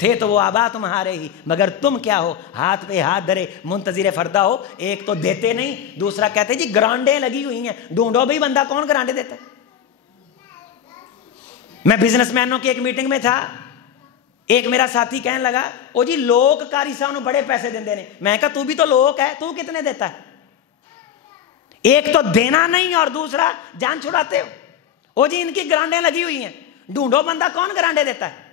تھے تو وہ آبا تمہارے ہی، مگر تم کیا ہو؟ ہاتھ پہ ہاتھ دھرے منتظر فردا ہو۔ ایک تو دیتے نہیں، دوسرا کہتے جی گرانڈیں لگی ہوئی ہیں، ڈھونڈو بھائی بندہ کون گرانڈے دیتا ہے۔ میں بزنس مینوں کی ایک میٹنگ میں تھا، ایک میرا ساتھی کہنے لگا او جی لوگ کاری صاحب بڑے پیسے دے نے۔ میں کہا تو بھی تو لوگ ہے، تو کتنے دیتا ہے؟ ایک تو دینا نہیں اور دوسرا جان چھڑاتے ہو۔ او جی ان کی گرانڈیں لگی ہوئی ہیں، ڈھونڈو بندہ کون گرانڈے دیتا ہے۔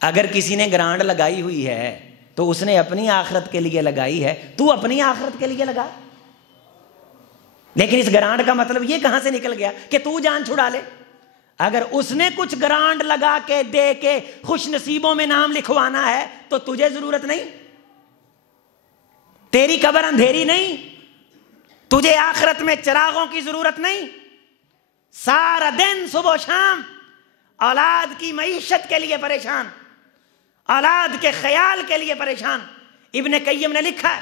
اگر کسی نے گرانڈ لگائی ہوئی ہے تو اس نے اپنی آخرت کے لیے لگائی ہے، تو اپنی آخرت کے لیے لگا۔ لیکن اس گرانڈ کا مطلب یہ کہاں سے نکل گیا کہ تو جان چھڑا لے؟ اگر اس نے کچھ گرانڈ لگا کے دے کے خوش نصیبوں میں نام لکھوانا ہے تو تجھے ضرورت نہیں، تیری قبر اندھیری نہیں، تجھے آخرت میں چراغوں کی ضرورت نہیں۔ سارا دن صبح و شام اولاد کی معیشت کے لیے پریشان، اولاد کے خیال کے لیے پریشان۔ ابن قیم نے لکھا ہے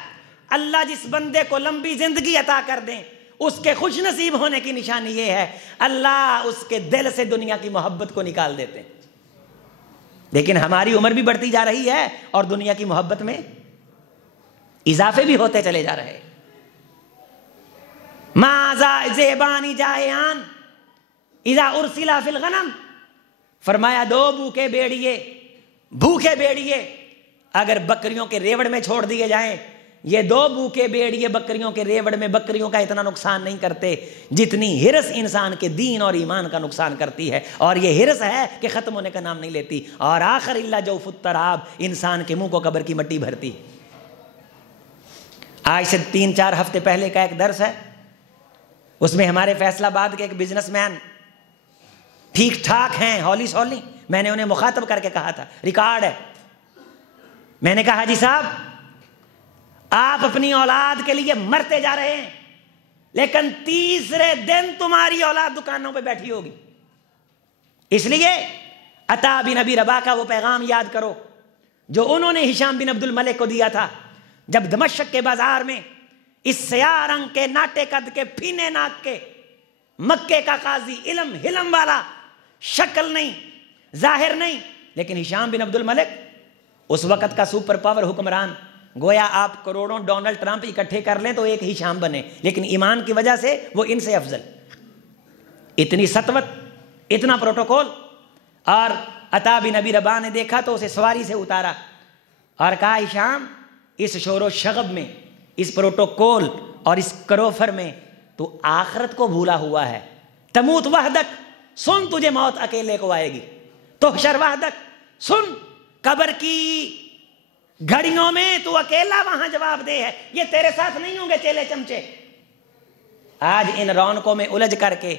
اللہ جس بندے کو لمبی زندگی عطا کر دیں اس کے خوش نصیب ہونے کی نشانی یہ ہے اللہ اس کے دل سے دنیا کی محبت کو نکال دیتے ہیں۔ لیکن ہماری عمر بھی بڑھتی جا رہی ہے اور دنیا کی محبت میں اضافے بھی ہوتے چلے جا رہے۔ ماذا ذئبان جائعان اذا ارسلا فی الغنم، فرمایا دو بھوکے بیڑیے اگر بکریوں کے ریوڑ میں چھوڑ دیے جائیں، یہ دو بھوکے بیڑیے بکریوں کے ریوڑ میں بکریوں کا اتنا نقصان نہیں کرتے جتنی ہرس انسان کے دین اور ایمان کا نقصان کرتی ہے، اور یہ ہرس ہے کہ ختم ہونے کا نام نہیں لیتی، اور آخر اللہ جوف التراب، انسان کے منہ کو قبر کی مٹی بھرتی۔ آج سے 3-4 ہفتے پہلے کا ایک درس ہے، اس میں ہمارے فیصل آباد کے ایک بزنس مین ٹھیک ٹھاک ہیں، ہولی سولی، میں نے انہیں مخاطب کر کے کہا تھا، ریکارڈ ہے، میں نے کہا جی صاحب آپ اپنی اولاد کے لیے مرتے جا رہے ہیں لیکن تیسرے دن تمہاری اولاد دکانوں پہ بیٹھی ہوگی، اس لیے عطا بن ابی رباح کا وہ پیغام یاد کرو جو انہوں نے ہشام بن عبد الملک کو دیا تھا جب دمشق کے بازار میں اس سیاہ رنگ کے ناٹے قد کے پھینے ناک کے مکے کا قاضی، علم حلم والا، شکل نہیں ظاہر نہیں، لیکن ہشام بن عبد الملک اس وقت کا سپر پاور حکمران، گویا آپ کروڑوں ڈونلڈ ٹرمپ اکٹھے کر لیں تو ایک ہی شام بنے، لیکن ایمان کی وجہ سے وہ ان سے افضل، اتنی سطوت، اتنا پروٹوکول۔ اور عطا بن ابی رباح نے دیکھا تو اسے سواری سے اتارا اور کہا ہشام اس شور و شغب میں، اس پروٹوکول اور اس کروفر میں تو آخرت کو بھولا ہوا ہے، تموت وحدک، سن تجھے موت اکیلے کو آئے گی، تحشر وحدک، سن قبر کی گھڑیوں میں تو اکیلا وہاں جواب دے ہے، یہ تیرے ساتھ نہیں ہوں گے چیلے چمچے۔ آج ان رونقوں میں الجھ کر کے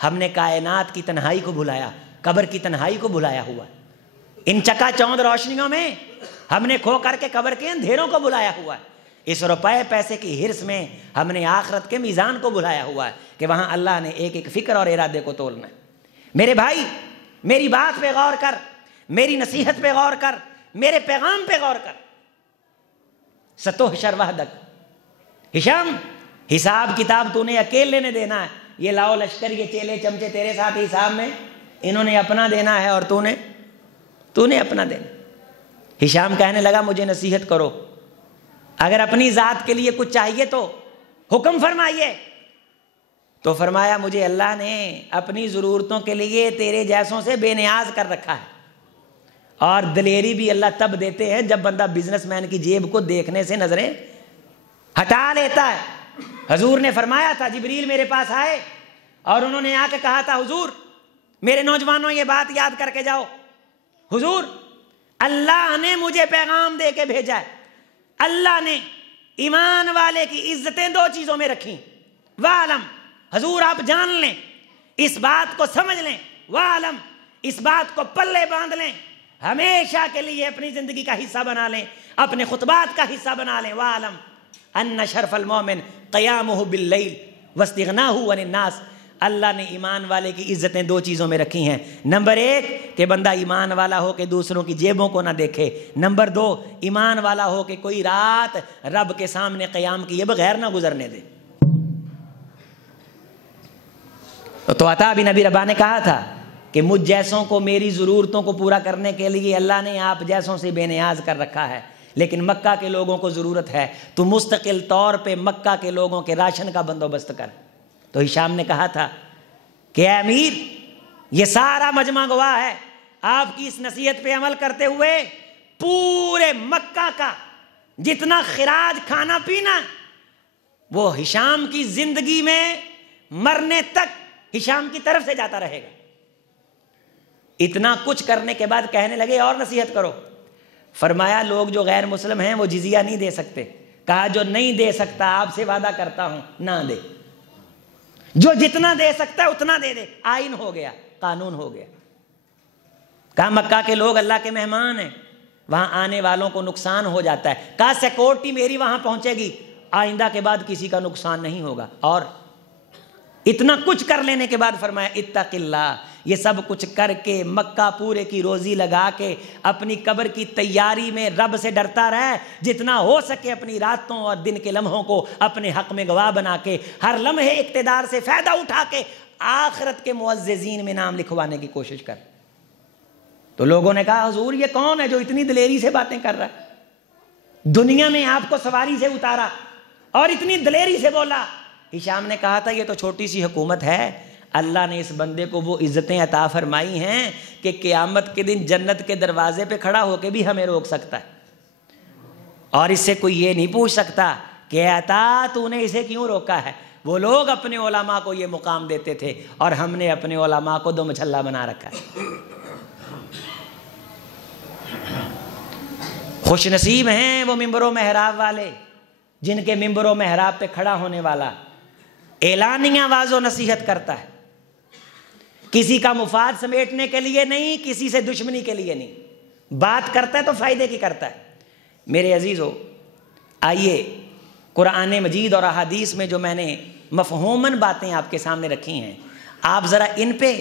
ہم نے کائنات کی تنہائی کو بھلایا، قبر کی تنہائی کو بھلایا ہوا، ان چکا چوند روشنیوں میں ہم نے کھو کر کے قبر کے اندھیروں کو بھلایا ہوا ہے، اس روپے پیسے کی ہرس میں ہم نے آخرت کے میزان کو بھلایا ہوا ہے کہ وہاں اللہ نے ایک ایک فکر اور ارادے کو تولنا ہے۔ میرے بھائی میری بات پہ غور کر، میری نصیحت پہ غور کر، میرے پیغام پہ غور کر، ستحشر وحدک، ہشام حساب کتاب تو نے اکیلے نے دینا ہے، یہ لاؤ لشکر، یہ چیلے چمچے تیرے ساتھ حساب میں، انہوں نے اپنا دینا ہے اور تو نے اپنا دینا۔ ہشام کہنے لگا مجھے نصیحت کرو، اگر اپنی ذات کے لیے کچھ چاہیے تو حکم فرمائیے. تو فرمایا مجھے اللہ نے اپنی ضرورتوں کے لیے تیرے جیسوں سے بے نیاز کر رکھا ہے. اور دلیری بھی اللہ تب دیتے ہیں جب بندہ بزنس مین کی جیب کو دیکھنے سے نظریں ہٹا لیتا ہے. حضور نے فرمایا تھا جبریل میرے پاس آئے اور انہوں نے آ کے کہا تھا حضور میرے نوجوانوں یہ بات یاد کر کے جاؤ, حضور اللہ نے مجھے پیغام دے کے بھیجا ہے, اللہ نے ایمان والے کی عزتیں 2 چیزوں میں رکھی. وَعَلَمْ, حضور آپ جان لیں, اس بات کو سمجھ لیں, وَعَلَمْ, اس بات کو پلے باندھ لیں, ہمیشہ کے لیے اپنی زندگی کا حصہ بنا لیں, اپنے خطبات کا حصہ بنا لیں. وَعَلَمْ أَنَّ شَرْفَ الْمُؤْمِنِ قِيَامُهُ بِاللَّيْلِ وَاسْتِغْنَاهُ عَنِ النَّاسِ. اللہ نے ایمان والے کی عزتیں 2 چیزوں میں رکھی ہیں. نمبر 1 کہ بندہ ایمان والا ہو کہ دوسروں کی جیبوں کو نہ دیکھے. نمبر 2 ایمان والا ہو کہ کوئی رات رب کے سامنے قیام کیے بغیر نہ گزرنے دے. تو عطا بن ابی رباح نے کہا تھا کہ مجھ جیسوں کو میری ضرورتوں کو پورا کرنے کے لیے اللہ نے آپ جیسوں سے بے نیاز کر رکھا ہے, لیکن مکہ کے لوگوں کو ضرورت ہے تو مستقل طور پہ مکہ کے لوگوں کے راشن کا بندوبست کر. تو ہشام نے کہا تھا کہ اے امیر, یہ سارا مجمع گواہ ہے, آپ کی اس نصیحت پہ عمل کرتے ہوئے پورے مکہ کا جتنا خراج کھانا پینا وہ ہشام کی زندگی میں مرنے تک ہشام کی طرف سے جاتا رہے گا. اتنا کچھ کرنے کے بعد کہنے لگے اور نصیحت کرو. فرمایا لوگ جو غیر مسلم ہیں وہ جزیہ نہیں دے سکتے. کہا جو نہیں دے سکتا آپ سے وعدہ کرتا ہوں نہ دے, جو جتنا دے سکتا ہے اتنا دے دے. آئین ہو گیا, قانون ہو گیا. کہا مکہ کے لوگ اللہ کے مہمان ہیں, وہاں آنے والوں کو نقصان ہو جاتا ہے. کہا سیکورٹی میری وہاں پہنچے گی, آئندہ کے بعد کسی کا نقصان نہیں ہوگا. اور اتنا کچھ کر لینے کے بعد فرمایا اتق اللہ. یہ سب کچھ کر کے مکہ پورے کی روزی لگا کے اپنی قبر کی تیاری میں رب سے ڈرتا رہے, جتنا ہو سکے اپنی راتوں اور دن کے لمحوں کو اپنے حق میں گواہ بنا کے ہر لمحے اقتدار سے فائدہ اٹھا کے آخرت کے معززین میں نام لکھوانے کی کوشش کر. تو لوگوں نے کہا حضور یہ کون ہے جو اتنی دلیری سے باتیں کر رہا ہے, دنیا میں آپ کو سواری سے اتارا اور اتنی دلیری سے بولا. ہشام نے کہا تھا یہ تو چھوٹی سی حکومت ہے, اللہ نے اس بندے کو وہ عزتیں عطا فرمائی ہیں کہ قیامت کے دن جنت کے دروازے پہ کھڑا ہو کے بھی ہمیں روک سکتا ہے, اور اس سے کوئی یہ نہیں پوچھ سکتا کہ عطا تو نے اسے کیوں روکا ہے. وہ لوگ اپنے علماء کو یہ مقام دیتے تھے اور ہم نے اپنے علماء کو 2 مچھلا بنا رکھا ہے. خوش نصیب ہیں وہ ممبر و محراب والے جن کے ممبر و محراب پہ کھڑا ہونے والا اعلانیہ واضح و نصیحت کرتا ہے, کسی کا مفاد سمیٹنے کے لیے نہیں, کسی سے دشمنی کے لیے نہیں, بات کرتا ہے تو فائدے کی کرتا ہے. میرے عزیزو, آئیے قرآن مجید اور احادیث میں جو میں نے مفہوماً باتیں آپ کے سامنے رکھی ہیں, آپ ذرا ان پہ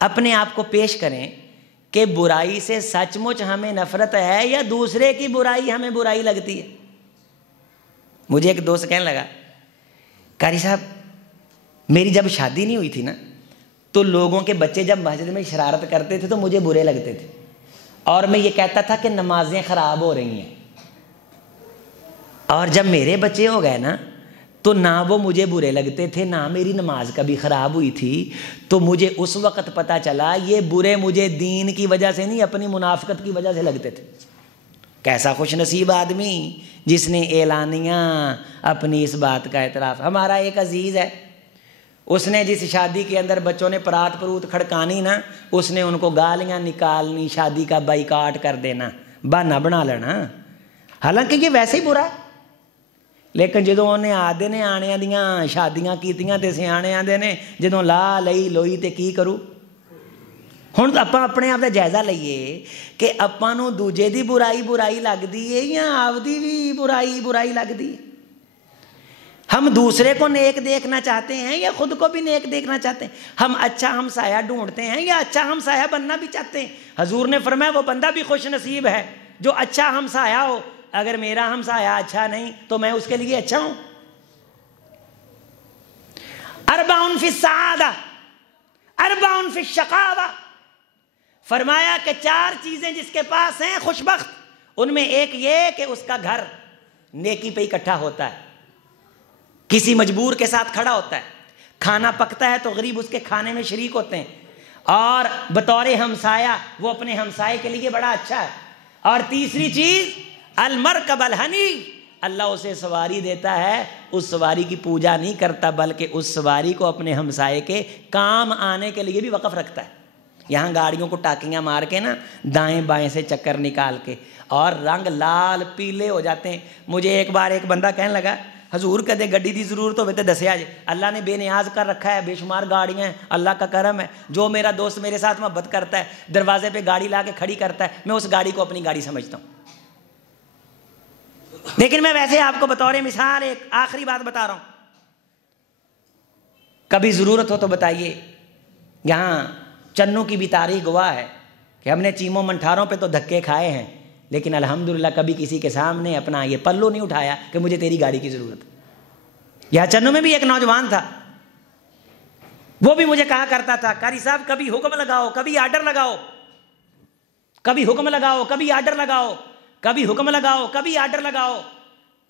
اپنے آپ کو پیش کریں کہ برائی سے سچ مچ ہمیں نفرت ہے یا دوسرے کی برائی ہمیں برائی لگتی ہے. مجھے ایک دوست کہنے لگا قاری صاحب میری جب شادی نہیں ہوئی تھی نا تو لوگوں کے بچے جب مسجد میں شرارت کرتے تھے تو مجھے برے لگتے تھے, اور میں یہ کہتا تھا کہ نمازیں خراب ہو رہی ہیں. اور جب میرے بچے ہو گئے نا تو نہ وہ مجھے برے لگتے تھے نہ میری نماز کبھی خراب ہوئی تھی. تو مجھے اس وقت پتہ چلا یہ برے مجھے دین کی وجہ سے نہیں اپنی منافقت کی وجہ سے لگتے تھے. کیسا خوش نصیب آدمی جس نے اعلانیہ اپنی اس بات کا اعتراف. ہمارا ایک عزیز ہے, اس نے جس شادی کے اندر بچوں نے پرات پروت کھڑکانی نا, اس نے ان کو گالیاں نکالنی, شادی کا بائیکاٹ کر دینا, بہانہ بنا لینا, حالانکہ یہ ویسے ہی برا ہے. لیکن جدوں انہیں آدھے نے آنیاں دیاں شادیاں کیتیاں تے سیانے آدھے نے جدوں لا لئی لوئی تے کی کروں. ہن اپاں اپنے آپ دا جائزہ لئیے کہ اپاں نوں دوجے دی برائی لگدی ہے یا آپدی بھی برائی لگدی ہے. ہم دوسرے کو نیک دیکھنا چاہتے ہیں یا خود کو بھی نیک دیکھنا چاہتے ہیں؟ ہم اچھا ہمسایہ ڈھونڈتے ہیں یا اچھا ہمسایہ بننا بھی چاہتے ہیں؟ حضور نے فرمایا وہ بندہ بھی خوش نصیب ہے جو اچھا ہمسایہ ہو. اگر میرا ہمسایہ اچھا نہیں تو میں اس کے لیے اچھا ہوں. اربعٌ فی السعادہ اربعٌ فی الشقاوہ. فرمایا کہ 4 چیزیں جس کے پاس ہیں خوش بخت, ان میں ایک یہ کہ اس کا گھر نیکی پہ اکٹھا ہوتا ہے، کسی مجبور کے ساتھ کھڑا ہوتا ہے، کھانا پکتا ہے تو غریب اس کے کھانے میں شریک ہوتے ہیں، اور بطور ہمسایہ وہ اپنے ہمسائے کے لیے بڑا اچھا ہے۔ اور تیسری چیز المرکب الحنی، اللہ اسے سواری دیتا ہے، اس سواری کی پوجا نہیں کرتا بلکہ اس سواری کو اپنے ہمسائے کے کام آنے کے لیے بھی وقف رکھتا ہے۔ یہاں گاڑیوں کو ٹاکیاں مار کے نا دائیں بائیں سے چکر نکال کے اور رنگ لال پیلے ہو جاتے ہیں۔ مجھے ایک بار ایک بندہ کہنے لگا حضور کہتے گڈی دی ضرورت ہوئے تو دسیا جے، اللہ نے بے نیاز کر رکھا ہے، بے شمار گاڑیاں ہیں، اللہ کا کرم ہے، جو میرا دوست میرے ساتھ محبت کرتا ہے دروازے پہ گاڑی لا کے کھڑی کرتا ہے، میں اس گاڑی کو اپنی گاڑی سمجھتا ہوں۔ لیکن میں ویسے آپ کو بطور مثال ایک آخری بات بتا رہا ہوں، کبھی ضرورت ہو تو بتائیے۔ یہاں چنوں کی بھی تاریخ گواہ ہے کہ ہم نے چیموں منٹھاروں پہ تو دھکے کھائے ہیں، لیکن الحمدللہ کبھی کسی کے سامنے اپنا یہ پلو نہیں اٹھایا کہ مجھے تیری گاڑی کی ضرورت ہے۔ یہاں چنوں میں بھی ایک نوجوان تھا، وہ بھی مجھے کہا کرتا تھا قاری صاحب کبھی حکم لگاؤ، کبھی آرڈر لگاؤ، کبھی حکم لگاؤ، کبھی آرڈر لگاؤ، کبھی حکم لگاؤ، کبھی آرڈر لگاؤ۔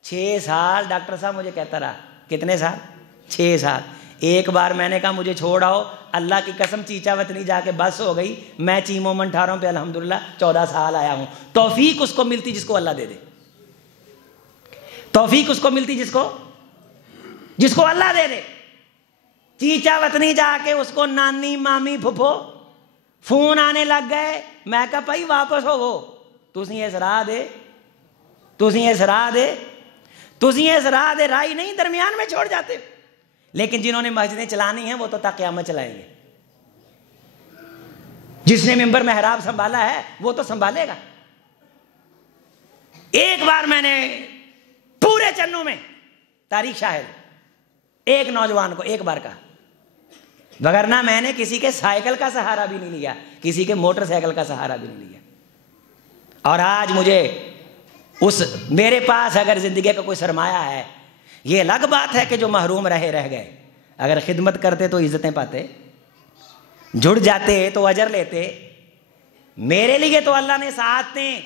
6 سال ڈاکٹر صاحب مجھے کہتا رہا۔ کتنے سال؟ 6 سال۔ ایک بار میں نے کہا مجھے چھوڑ آؤ، اللہ کی قسم چیچا وطنی جا کے بس ہو گئی، میں چیموں منٹھاروں پہ الحمدللہ 14 سال آیا ہوں۔ توفیق اس کو ملتی جس کو اللہ دے دے، توفیق اس کو ملتی جس کو اللہ دے دے۔ چیچا وطنی جا کے اس کو نانی مامی پھپھو فون آنے لگ گئے، میں کہا بھائی واپس ہوو، تسی اس راہ دے رائی نہیں درمیان میں چھوڑ جاتے۔ لیکن جنہوں نے مسجدیں چلانی ہیں وہ تو تا قیامت چلائیں گے، جس نے ممبر محراب سنبھالا ہے وہ تو سنبھالے گا۔ ایک بار میں نے پورے چنوں میں تاریخ شاہد ایک نوجوان کو ایک بار کہا، وگرنہ میں نے کسی کے سائیکل کا سہارا بھی نہیں لیا، کسی کے موٹر سائیکل کا سہارا بھی نہیں لیا۔ اور آج مجھے میرے پاس اگر زندگی کا کوئی سرمایہ ہے، یہ الگ بات ہے کہ جو محروم رہ گئے، اگر خدمت کرتے تو عزتیں پاتے، جڑ جاتے تو اجر لیتے۔ میرے لیے تو اللہ نے سعادتیں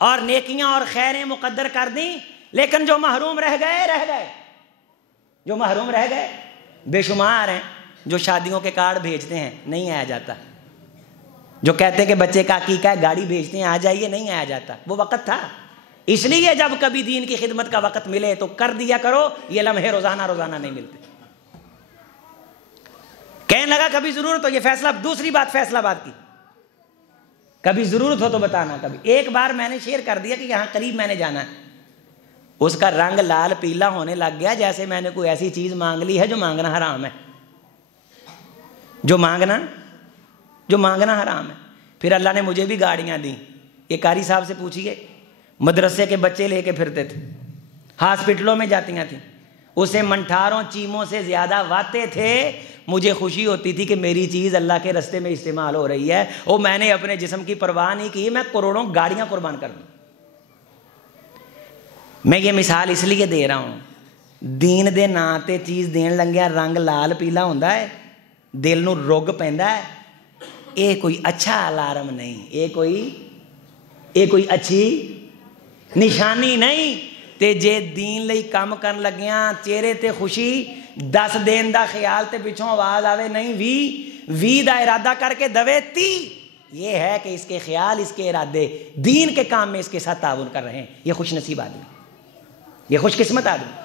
اور نیکیاں اور خیریں مقدر کر دیں، لیکن جو محروم رہ گئے، جو محروم رہ گئے بے شمار ہیں۔ جو شادیوں کے کارڈ بھیجتے ہیں نہیں آیا جاتا، جو کہتے ہیں کہ بچے کا عقیقہ ہے گاڑی بھیجتے ہیں آ جائیے، نہیں آیا جاتا۔ وہ وقت تھا، اس لیے جب کبھی دین کی خدمت کا وقت ملے تو کر دیا کرو، یہ لمحے روزانہ نہیں ملتے۔ کہنے لگا کبھی ضرورت ہو، یہ فیصلہ، دوسری بات فیصلہ بات کی، کبھی ضرورت ہو تو بتانا۔ کبھی ایک بار میں نے شیئر کر دیا کہ یہاں قریب میں نے جانا ہے، اس کا رنگ لال پیلا ہونے لگ گیا جیسے میں نے کوئی ایسی چیز مانگ لی ہے جو مانگنا حرام ہے، جو مانگنا حرام ہے۔ پھر اللہ نے مجھے بھی گاڑیاں دیں۔ یہ قاری صاحب سے پوچھئے، مدرسے کے بچے لے کے پھرتے تھے، ہاسپٹلوں میں جاتیاں تھیں، اسے منٹھاروں چیموں سے زیادہ واتے تھے۔ مجھے خوشی ہوتی تھی کہ میری چیز اللہ کے رستے میں استعمال ہو رہی ہے، اور میں نے اپنے جسم کی پرواہ نہیں کی، میں کروڑوں گاڑیاں قربان کر دوں۔ میں یہ مثال اس لیے دے رہا ہوں، دین دے نا تے چیز دین لنگیا رنگ لال پیلا ہوندا ہے، دل نو رگ پیندا ہے، یہ کوئی اچھا الارم نہیں، یہ کوئی اچھی نشانی نہیں۔ تے جے دین لئی کام کرن لگیاں چہرے تے خوشی، 10 دین دا خیال تے پچھوں آواز آوے نہیں 20 دا ارادہ کر کے دوے 30، یہ ہے کہ اس کے خیال، اس کے ارادے دین کے کام میں اس کے ساتھ تعاون کر رہے ہیں۔ یہ خوش نصیب آدمی، یہ خوش قسمت آدمی۔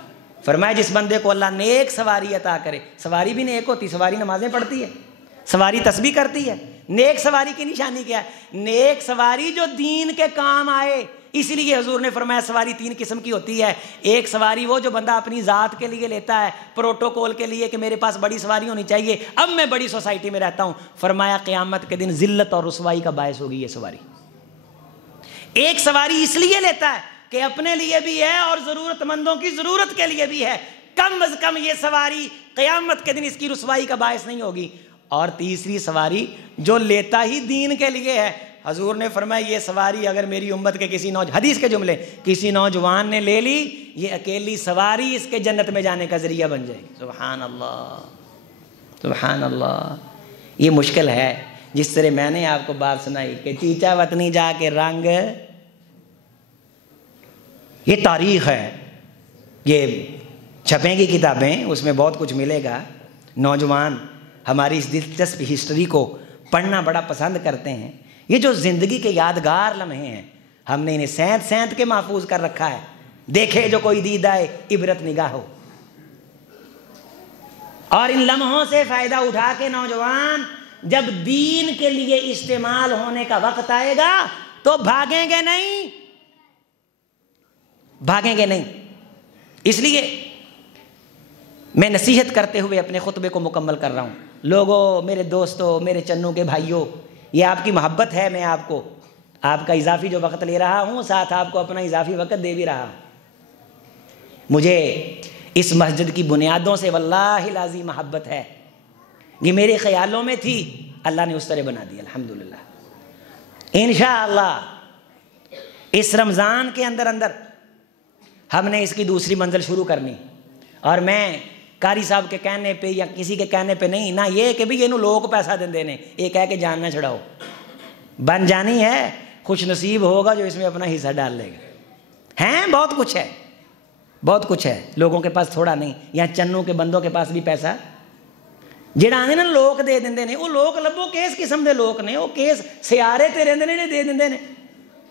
فرمایا جس بندے کو اللہ نیک سواری عطا کرے، سواری بھی نیک ہوتی، سواری نمازیں پڑھتی ہے، سواری تسبیح کرتی ہے۔ نیک سواری کی نشانی کیا ہے؟ نیک سواری جو دین کے کام آئے۔ اس لیے حضور نے فرمایا سواری 3 قسم کی ہوتی ہے۔ ایک سواری وہ جو بندہ اپنی ذات کے لیے لیتا ہے، پروٹوکول کے لیے کہ میرے پاس بڑی سواری ہونی چاہیے، اب میں بڑی سوسائٹی میں رہتا ہوں۔ فرمایا قیامت کے دن ذلت اور رسوائی کا باعث ہوگی یہ سواری۔ ایک سواری اس لیے لیتا ہے کہ اپنے لیے بھی ہے اور ضرورت مندوں کی ضرورت کے لیے بھی ہے، کم از کم یہ سواری قیامت کے دن اس کی رسوائی کا باعث نہیں ہوگی۔ اور تیسری سواری جو لیتا ہی دین کے لیے ہے، حضور نے فرمایا یہ سواری اگر میری امت کے کسی حدیث کے جملے کسی نوجوان نے لے لی، یہ اکیلی سواری اس کے جنت میں جانے کا ذریعہ بن جائے گی۔ سبحان اللہ، سبحان اللہ۔ یہ مشکل ہے، جس طرح میں نے آپ کو بات سنائی کہ چیچا وطنی جا کے رنگ یہ تاریخ ہے، یہ چھپیں گی کتابیں، اس میں بہت کچھ ملے گا۔ نوجوان ہماری اس دلچسپ ہسٹری کو پڑھنا بڑا پسند کرتے ہیں۔ یہ جو زندگی کے یادگار لمحے ہیں، ہم نے انہیں سینت سینت کے محفوظ کر رکھا ہے۔ دیکھے جو کوئی دید آئے عبرت نگاہ ہو، اور ان لمحوں سے فائدہ اٹھا کے نوجوان جب دین کے لیے استعمال ہونے کا وقت آئے گا تو بھاگیں گے نہیں، بھاگیں گے نہیں۔ اس لیے میں نصیحت کرتے ہوئے اپنے خطبے کو مکمل کر رہا ہوں۔ لوگوں، میرے دوستوں، میرے چنوں کے بھائیوں، یہ آپ کی محبت ہے، میں آپ کو آپ کا اضافی جو وقت لے رہا ہوں، ساتھ آپ کو اپنا اضافی وقت دے بھی رہا ہوں۔ مجھے اس مسجد کی بنیادوں سے واللہ العظیم محبت ہے، یہ میرے خیالوں میں تھی، اللہ نے اس طرح بنا دی الحمدللہ۔ انشاءاللہ اس رمضان کے اندر ہم نے اس کی دوسری منزل شروع کرنی، اور میں قاری صاحب کے کہنے پہ یا کسی کے کہنے پہ نہیں، نہ یہ کہ بھی یہ لوگ پیسہ دیں دینے، یہ کہہ کے جان نہ چھڑاؤ، بن جانی ہے، خوش نصیب ہوگا جو اس میں اپنا حصہ ڈال لے گا۔ ہیں بہت کچھ ہے، بہت کچھ ہے، لوگوں کے پاس تھوڑا نہیں، یہاں چنوں کے بندوں کے پاس بھی پیسہ جڑا آنے نا لوگ دے دیں نے، وہ لوگ لبو کیس قسم دے لوگ نے، وہ کیس سیارے تے رہندے نے دے دیں نے۔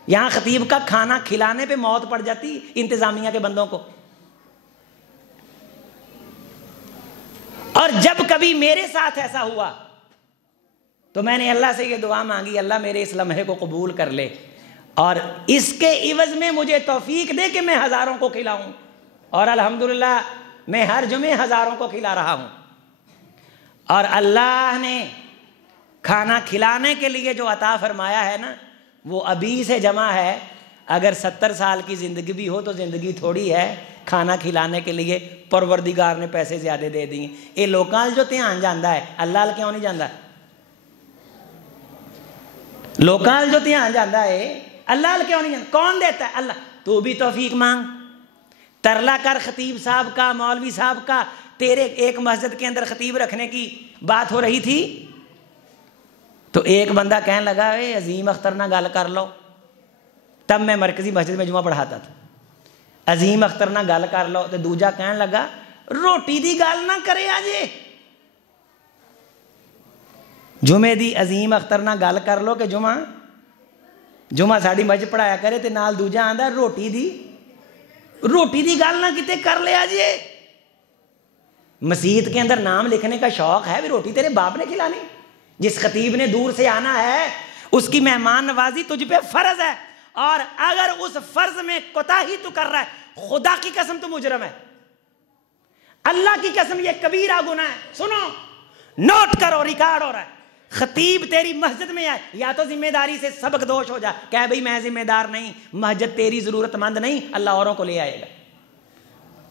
یہاں خطیب کا کھانا کھلانے پہ موت پڑ جاتی انتظامیہ کے بندوں کو۔ اور جب کبھی میرے ساتھ ایسا ہوا تو میں نے اللہ سے یہ دعا مانگی، اللہ میرے اس لمحے کو قبول کر لے، اور اس کے عوض میں مجھے توفیق دے کہ میں ہزاروں کو کھلاؤں، اور الحمدللہ میں ہر جمعے ہزاروں کو کھلا رہا ہوں۔ اور اللہ نے کھانا کھلانے کے لیے جو عطا فرمایا ہے نا، وہ ابھی سے جمع ہے۔ اگر 70 سال کی زندگی بھی ہو تو زندگی تھوڑی ہے کھانا کھلانے کے لیے، پروردگار نے پیسے زیادہ دے دیے۔ یہ لوکاں جو دھیان جاندہ ہے، اللہ کیوں نہیں جاندہ؟ لوکاں جو دھیان جاندہ ہے، اللہ کیوں نہیں جاندہ؟ کون دیتا ہے؟ اللہ۔ تو بھی توفیق مانگ، ترلا کر خطیب صاحب کا، مولوی صاحب کا۔ تیرے ایک مسجد کے اندر خطیب رکھنے کی بات ہو رہی تھی تو ایک بندہ کہنے لگا، اے عظیم اختر نہ گل کر لو۔ تب میں مرکزی مسجد میں جمعہ پڑھاتا تھا۔ عظیم اختر نہ گل کر لو، تو دوجا کہنے لگا روٹی دی گل نہ کرے آجے، جمعے دی عظیم اختر نہ گل کر لو کہ جمعہ ساڑی مسجد پڑھایا کرے، تے نال دوجا آندا روٹی دی گل نہ کتے کر لے آجے۔ مسجد کے اندر نام لکھنے کا شوق ہے، بھی روٹی تیرے باپ نے کھلانی؟ جس خطیب نے دور سے آنا ہے اس کی مہمان نوازی تجھ پہ فرض ہے، اور اگر اس فرض میں کوتاہی تو کر رہا ہے، خدا کی قسم تو مجرم ہے، اللہ کی قسم یہ کبیرہ گناہ ہے۔ سنو، نوٹ کرو، ریکارڈ ہو رہا ہے۔ خطیب تیری مسجد میں آئے، یا تو ذمہ داری سے سبق دوش ہو جا، کہہ بھئی میں ذمہ دار نہیں، مسجد تیری ضرورت مند نہیں، اللہ اوروں کو لے آئے گا۔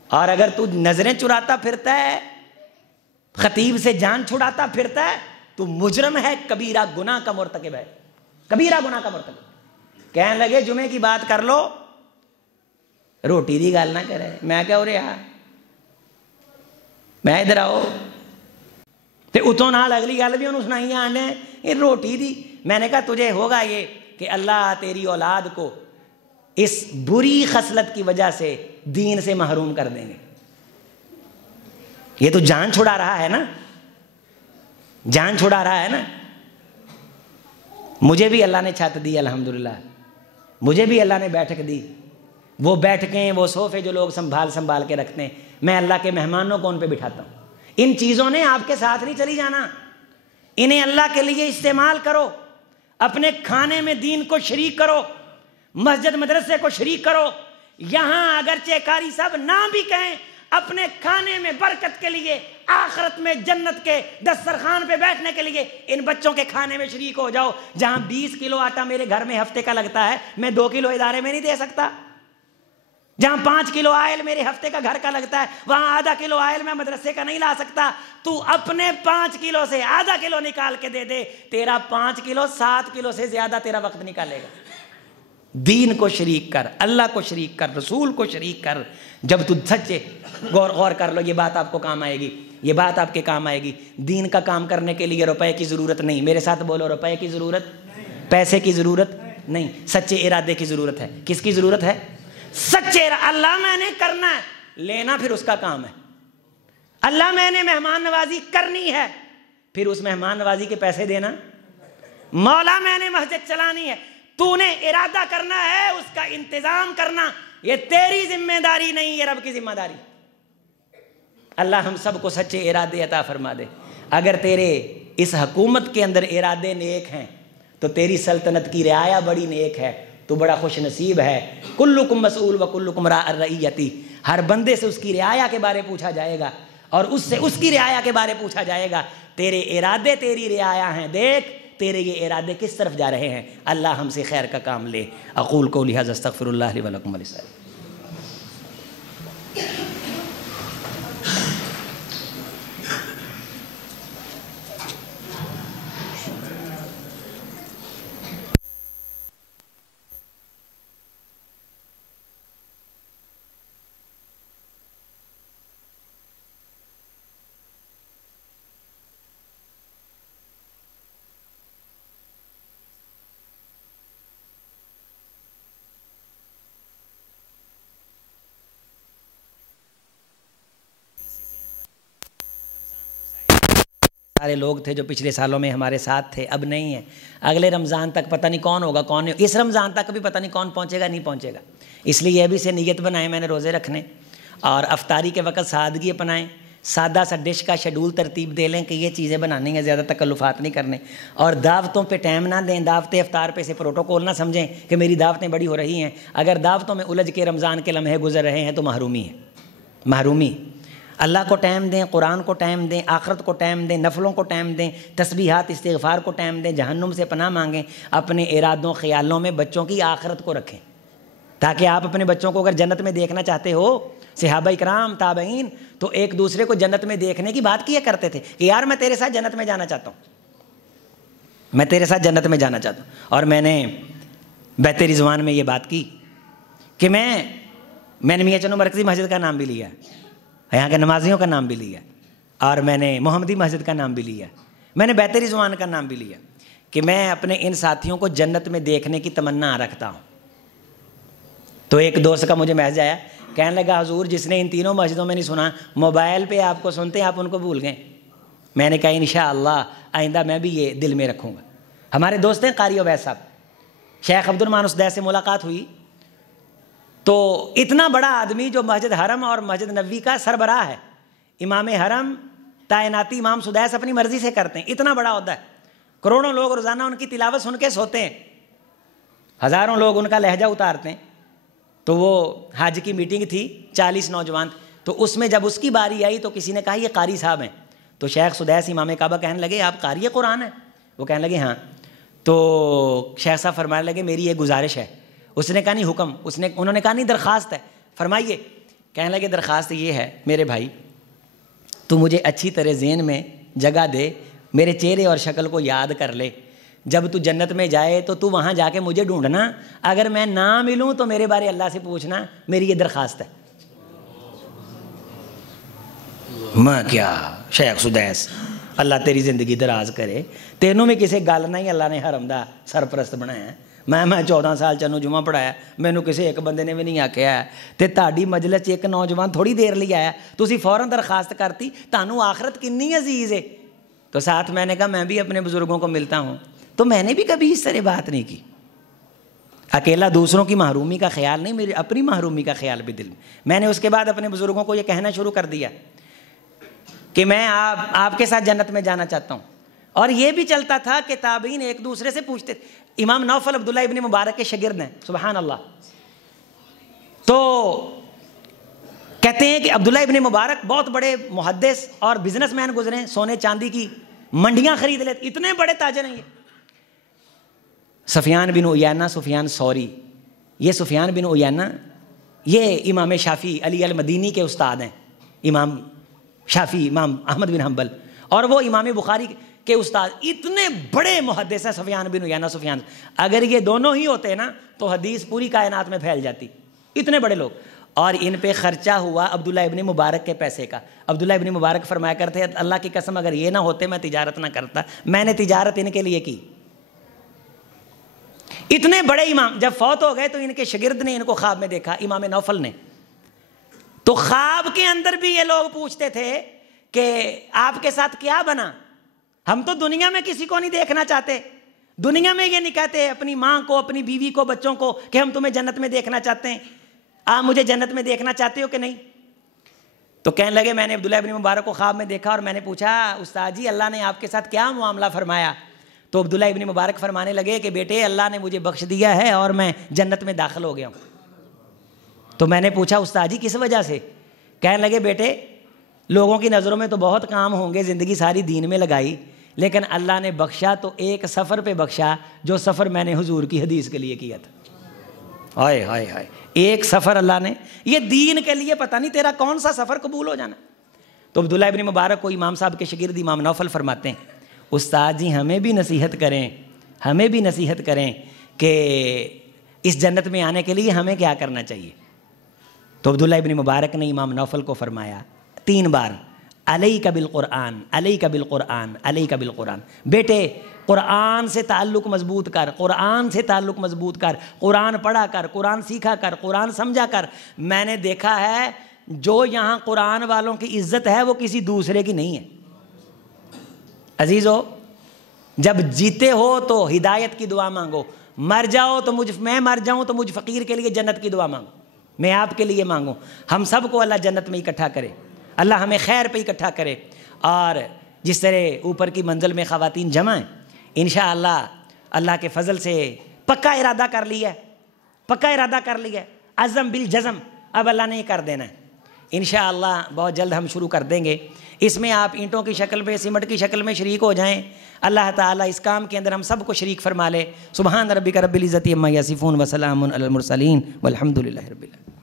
اور اگر تو نظریں چراتا پھرتا ہے، خطیب سے جان چھڑاتا پھرتا ہے، تو مجرم ہے، کبیرہ گناہ کا مرتکب ہے، کبیرہ گناہ کا مرتکب۔ کہنے لگے جمعے کی بات کر لو، روٹی دی گل نہ کرے۔ میں کیا ہو رہا، میں ادھر آؤ تے اتوں نال اگلی گل بھی انہوں سنائی آنے یہ روٹی دی۔ میں نے کہا تجھے ہوگا یہ کہ اللہ تیری اولاد کو اس بری خصلت کی وجہ سے دین سے محروم کر دیں گے۔ یہ تو جان چھڑا رہا ہے نا، جان چھڑا رہا ہے نا۔ مجھے بھی اللہ نے چھت دی الحمدللہ، مجھے بھی اللہ نے بیٹھک دی۔ وہ بیٹھکیں، وہ صوفے جو لوگ سنبھال کے رکھتے ہیں، میں اللہ کے مہمانوں کو ان پہ بٹھاتا ہوں۔ ان چیزوں نے آپ کے ساتھ نہیں چلی جانا، انہیں اللہ کے لیے استعمال کرو، اپنے کھانے میں دین کو شریک کرو، مسجد مدرسے کو شریک کرو۔ یہاں اگرچہ قاری صاحب نہ بھی کہیں، اپنے کھانے میں برکت کے لیے، آخرت میں جنت کے دسترخوان پہ بیٹھنے کے لیے ان بچوں کے کھانے میں شریک ہو جاؤ۔ جہاں 20 کلو آٹا میرے گھر میں ہفتے کا لگتا ہے، میں 2 کلو ادارے میں نہیں دے سکتا۔ جہاں 5 کلو آئل میرے ہفتے کا گھر کا لگتا ہے، وہاں آدھا کلو آئل میں مدرسے کا نہیں لا سکتا۔ تو اپنے 5 کلو سے آدھا کلو نکال کے دے دے، تیرا 5 کلو 7 کلو سے زیادہ تیرا وقت نکالے گا۔ دین کو شریک کر، اللہ کو شریک کر، رسول کو شریک کر۔ جب تو سچے غور کر لو، یہ بات آپ کو کام آئے گی، یہ بات آپ کے کام آئے گی۔ دین کا کام کرنے کے لیے روپے کی ضرورت نہیں، میرے ساتھ بولو، روپے کی ضرورت، پیسے کی ضرورت نہیں، سچے ارادے کی ضرورت ہے۔ کس کی ضرورت ہے؟ سچے اللہ میں نے کرنا ہے، لینا پھر اس کا کام ہے۔ اللہ میں نے مہمان نوازی کرنی ہے، پھر اس مہمان نوازی کے پیسے دینا۔ مولا میں نے مسجد چلانی ہے، تو نے ارادہ کرنا ہے، اس کا انتظام کرنا یہ تیری ذمہ داری نہیں، یہ رب کی ذمہ داری۔ اللہ ہم سب کو سچے ارادے عطا فرما دے۔ اگر تیرے اس حکومت کے اندر ارادے نیک ہیں تو تیری سلطنت کی رعایا بڑی نیک ہے، تو بڑا خوش نصیب ہے۔ کلکم مسئول و کلکم راع الرعیتی، ہر بندے سے اس کی رعایا کے بارے پوچھا جائے گا اور اس سے اس کی رعایا کے بارے پوچھا جائے گا۔ تیرے ارادے تیری رعایا ہیں، دیکھ تیرے یہ ارادے کس طرف جا رہے ہیں۔ اللہ ہم سے خیر کا کام لے۔ اقول قولی ھذا استغفر اللہ لی ولکم ولسائر۔ سارے لوگ تھے جو پچھلے سالوں میں ہمارے ساتھ تھے، اب نہیں ہیں۔ اگلے رمضان تک پتہ نہیں کون ہوگا کون نہیں، اس رمضان تک بھی پتہ نہیں کون پہنچے گا نہیں پہنچے گا۔ اس لیے ابھی سے نیت بنائیں میں نے روزے رکھنے، اور افطاری کے وقت سادگی اپنائیں، سادہ سا ڈش کا شیڈول ترتیب دے لیں کہ یہ چیزیں بنانی ہیں، زیادہ تکلفات نہیں کرنے، اور دعوتوں پہ ٹائم نہ دیں، دعوت افطار پہ سے پروٹوکول نہ سمجھیں کہ میری دعوتیں بڑی ہو رہی ہیں۔ اگر دعوتوں میں الجھ کے رمضان کے لمحے گزر رہے ہیں تو محرومی ہے، محرومی۔ اللہ کو ٹائم دیں، قرآن کو ٹائم دیں، آخرت کو ٹائم دیں، نفلوں کو ٹائم دیں، تسبیحات استغفار کو ٹائم دیں، جہنم سے پناہ مانگیں۔ اپنے ارادوں خیالوں میں بچوں کی آخرت کو رکھیں، تاکہ آپ اپنے بچوں کو اگر جنت میں دیکھنا چاہتے ہو، صحابہ اکرام تابعین تو ایک دوسرے کو جنت میں دیکھنے کی بات کیا کرتے تھے کہ یار میں تیرے ساتھ جنت میں جانا چاہتا ہوں، میں تیرے ساتھ جنت میں جانا چاہتا ہوں۔ اور میں نے بہتری زبان میں یہ بات کی کہ میں نے میاں چنو مرکزی مسجد کا نام بھی لیا، یہاں کے نمازیوں کا نام بھی لیا، اور میں نے محمدی مسجد کا نام بھی لیا، میں نے بہتری زبان کا نام بھی لیا کہ میں اپنے ان ساتھیوں کو جنت میں دیکھنے کی تمنا رکھتا ہوں۔ تو ایک دوست کا مجھے میسج آیا، کہنے لگا حضور جس نے ان تینوں مسجدوں میں نہیں سنا، موبائل پہ آپ کو سنتے ہیں، آپ ان کو بھول گئے۔ میں نے کہا انشاءاللہ آئندہ میں بھی یہ دل میں رکھوں گا۔ ہمارے دوست ہیں قاری عبید صاحب، شیخ عبد الرحمن اسدیس سے ملاقات ہوئی تو اتنا بڑا آدمی جو مسجد حرم اور مسجد نبوی کا سربراہ ہے، امام حرم تعیناتی امام سدیس اپنی مرضی سے کرتے ہیں، اتنا بڑا عہدہ ہے، کروڑوں لوگ روزانہ ان کی تلاوت سن کے سوتے ہیں، ہزاروں لوگ ان کا لہجہ اتارتے ہیں۔ تو وہ حج کی میٹنگ تھی، 40 نوجوان، تو اس میں جب اس کی باری آئی تو کسی نے کہا یہ قاری صاحب ہیں، تو شیخ سدیس امام کعبہ کہنے لگے آپ قاری قرآن ہیں؟ وہ کہنے لگے ہاں۔ تو شیخ صاحب فرمانے لگے میری یہ گزارش ہے۔ اس نے کہا نہیں حکم، انہوں نے کہا نہیں درخواست ہے، فرمائیے۔ کہنے لگے درخواست یہ ہے میرے بھائی، تو مجھے اچھی طرح ذہن میں جگہ دے، میرے چہرے اور شکل کو یاد کر لے، جب تو جنت میں جائے تو تو وہاں جا کے مجھے ڈھونڈنا، اگر میں نہ ملوں تو میرے بارے اللہ سے پوچھنا، میری یہ درخواست ہے۔ میں کیا شیخ سدیس اللہ تیری زندگی دراز کرے، تینوں میں کسی گل نہیں اللہ نے حرم دا سرپرست بنایا۔ میں 14 سال چنوں جمعہ پڑھایا، مینوں کسی ایک بندے نے بھی نہیں آکھیا تے تہاڈی مجلس ایک نوجوان تھوڑی دیر ਲਈ آیا، تسی فوراً درخواست کرتی، تانوں آخرت کنی عزیز ہے۔ تو ساتھ میں نے کہا میں بھی اپنے بزرگوں کو ملتا ہوں، تو میں نے بھی کبھی اس طرح بات نہیں کی۔ اکیلا دوسروں کی محرومی کا خیال نہیں، میری اپنی محرومی کا خیال بھی دل میں نے اس کے بعد اپنے بزرگوں کو یہ کہنا شروع کر دیا کہ میں آپ کے ساتھ جنت میں جانا چاہتا ہوں۔ اور یہ بھی چلتا تھا کہ تابعین ایک دوسرے سے پوچھتے، امام نوفل عبداللہ ابن مبارک کے شاگرد ہیں، سبحان اللہ، تو کہتے ہیں کہ عبداللہ ابن مبارک بہت بڑے محدث اور بزنس مین گزرے ہیں، سونے چاندی کی منڈیاں خرید لیتے، اتنے بڑے تاجر ہیں۔ سفیان بن عیینہ، سفیان ثوری، یہ سفیان بن عیینہ یہ امام شافعی علی المدینی کے استاد ہیں، امام شافعی امام احمد بن حنبل، اور وہ امام بخاری کے استاد، اتنے بڑے محدث ہیں سفیان بن عیینہ سفیان۔ اگر یہ دونوں ہی ہوتے نا تو حدیث پوری کائنات میں پھیل جاتی، اتنے بڑے لوگ۔ اور ان پہ خرچہ ہوا عبداللہ ابن مبارک کے پیسے کا۔ عبداللہ ابن مبارک فرمایا کرتے ہیں اللہ کی قسم اگر یہ نہ ہوتے میں تجارت نہ کرتا، میں نے تجارت ان کے لیے کی۔ اتنے بڑے امام جب فوت ہو گئے تو ان کے شاگرد نے ان کو خواب میں دیکھا، امام نوفل نے. تو خواب کے اندر بھی یہ لوگ پوچھتے تھے کہ آپ کے ساتھ کیا بنا؟ ہم تو دنیا میں کسی کو نہیں دیکھنا چاہتے، دنیا میں یہ نہیں کہتے اپنی ماں کو، اپنی بیوی کو، بچوں کو کہ ہم تمہیں جنت میں دیکھنا چاہتے ہیں، آپ مجھے جنت میں دیکھنا چاہتے ہو کہ نہیں؟ تو کہنے لگے میں نے عبداللہ ابن مبارک کو خواب میں دیکھا اور میں نے پوچھا استاد جی اللہ نے آپ کے ساتھ کیا معاملہ فرمایا؟ تو عبداللہ ابن مبارک فرمانے لگے کہ بیٹے اللہ نے مجھے بخش دیا ہے اور میں جنت میں داخل ہو گیا ہوں. تو میں نے پوچھا استاد جی کس وجہ سے؟ کہنے لگے بیٹے لوگوں کی نظروں میں تو بہت کام ہوں گے، زندگی ساری دین میں لگائی، لیکن اللہ نے بخشا تو ایک سفر پہ بخشا جو سفر میں نے حضور کی حدیث کے لیے کیا تھا. ہائے ہائے ہائے، ایک سفر اللہ نے، یہ دین کے لیے پتہ نہیں تیرا کون سا سفر قبول ہو جانا. تو عبداللہ ابن مبارک کو امام صاحب کے شاگرد امام نوفل فرماتے ہیں استاد جی ہمیں بھی نصیحت کریں کہ اس جنت میں آنے کے لیے ہمیں کیا کرنا چاہیے. تو عبداللہ ابن مبارک نے امام نوفل کو فرمایا 3 بار علیک بالقرآن، علیک بالقرآن، علیک بالقرآن. بیٹے قرآن سے تعلق مضبوط کر، قرآن سے تعلق مضبوط کر، قرآن پڑھا کر، قرآن سیکھا کر، قرآن سمجھا کر. میں نے دیکھا ہے جو یہاں قرآن والوں کی عزت ہے وہ کسی دوسرے کی نہیں ہے. عزیزو جب جیتے ہو تو ہدایت کی دعا مانگو، مر جاؤ تو میں مر جاؤں تو مجھ فقیر کے لیے جنت کی دعا مانگو، میں آپ کے لیے مانگوں. ہم سب کو اللہ جنت میں اکٹھا کرے، اللہ ہمیں خیر پہ اکٹھا کرے. اور جس طرح اوپر کی منزل میں خواتین جمع ہیں انشاءاللہ اللہ کے فضل سے پکا ارادہ کر لیا ہے، عزم بالجزم اب اللہ نے یہ کر دینا ہے. انشاءاللہ بہت جلد ہم شروع کر دیں گے. اس میں آپ اینٹوں کی شکل میں، سیمنٹ کی شکل میں شریک ہو جائیں. اللہ تعالیٰ اس کام کے اندر ہم سب کو شریک فرما لے. سبحان ربک رب العزت عما یصفون وسلام علی المرسلین والحمد للہ رب العالمین.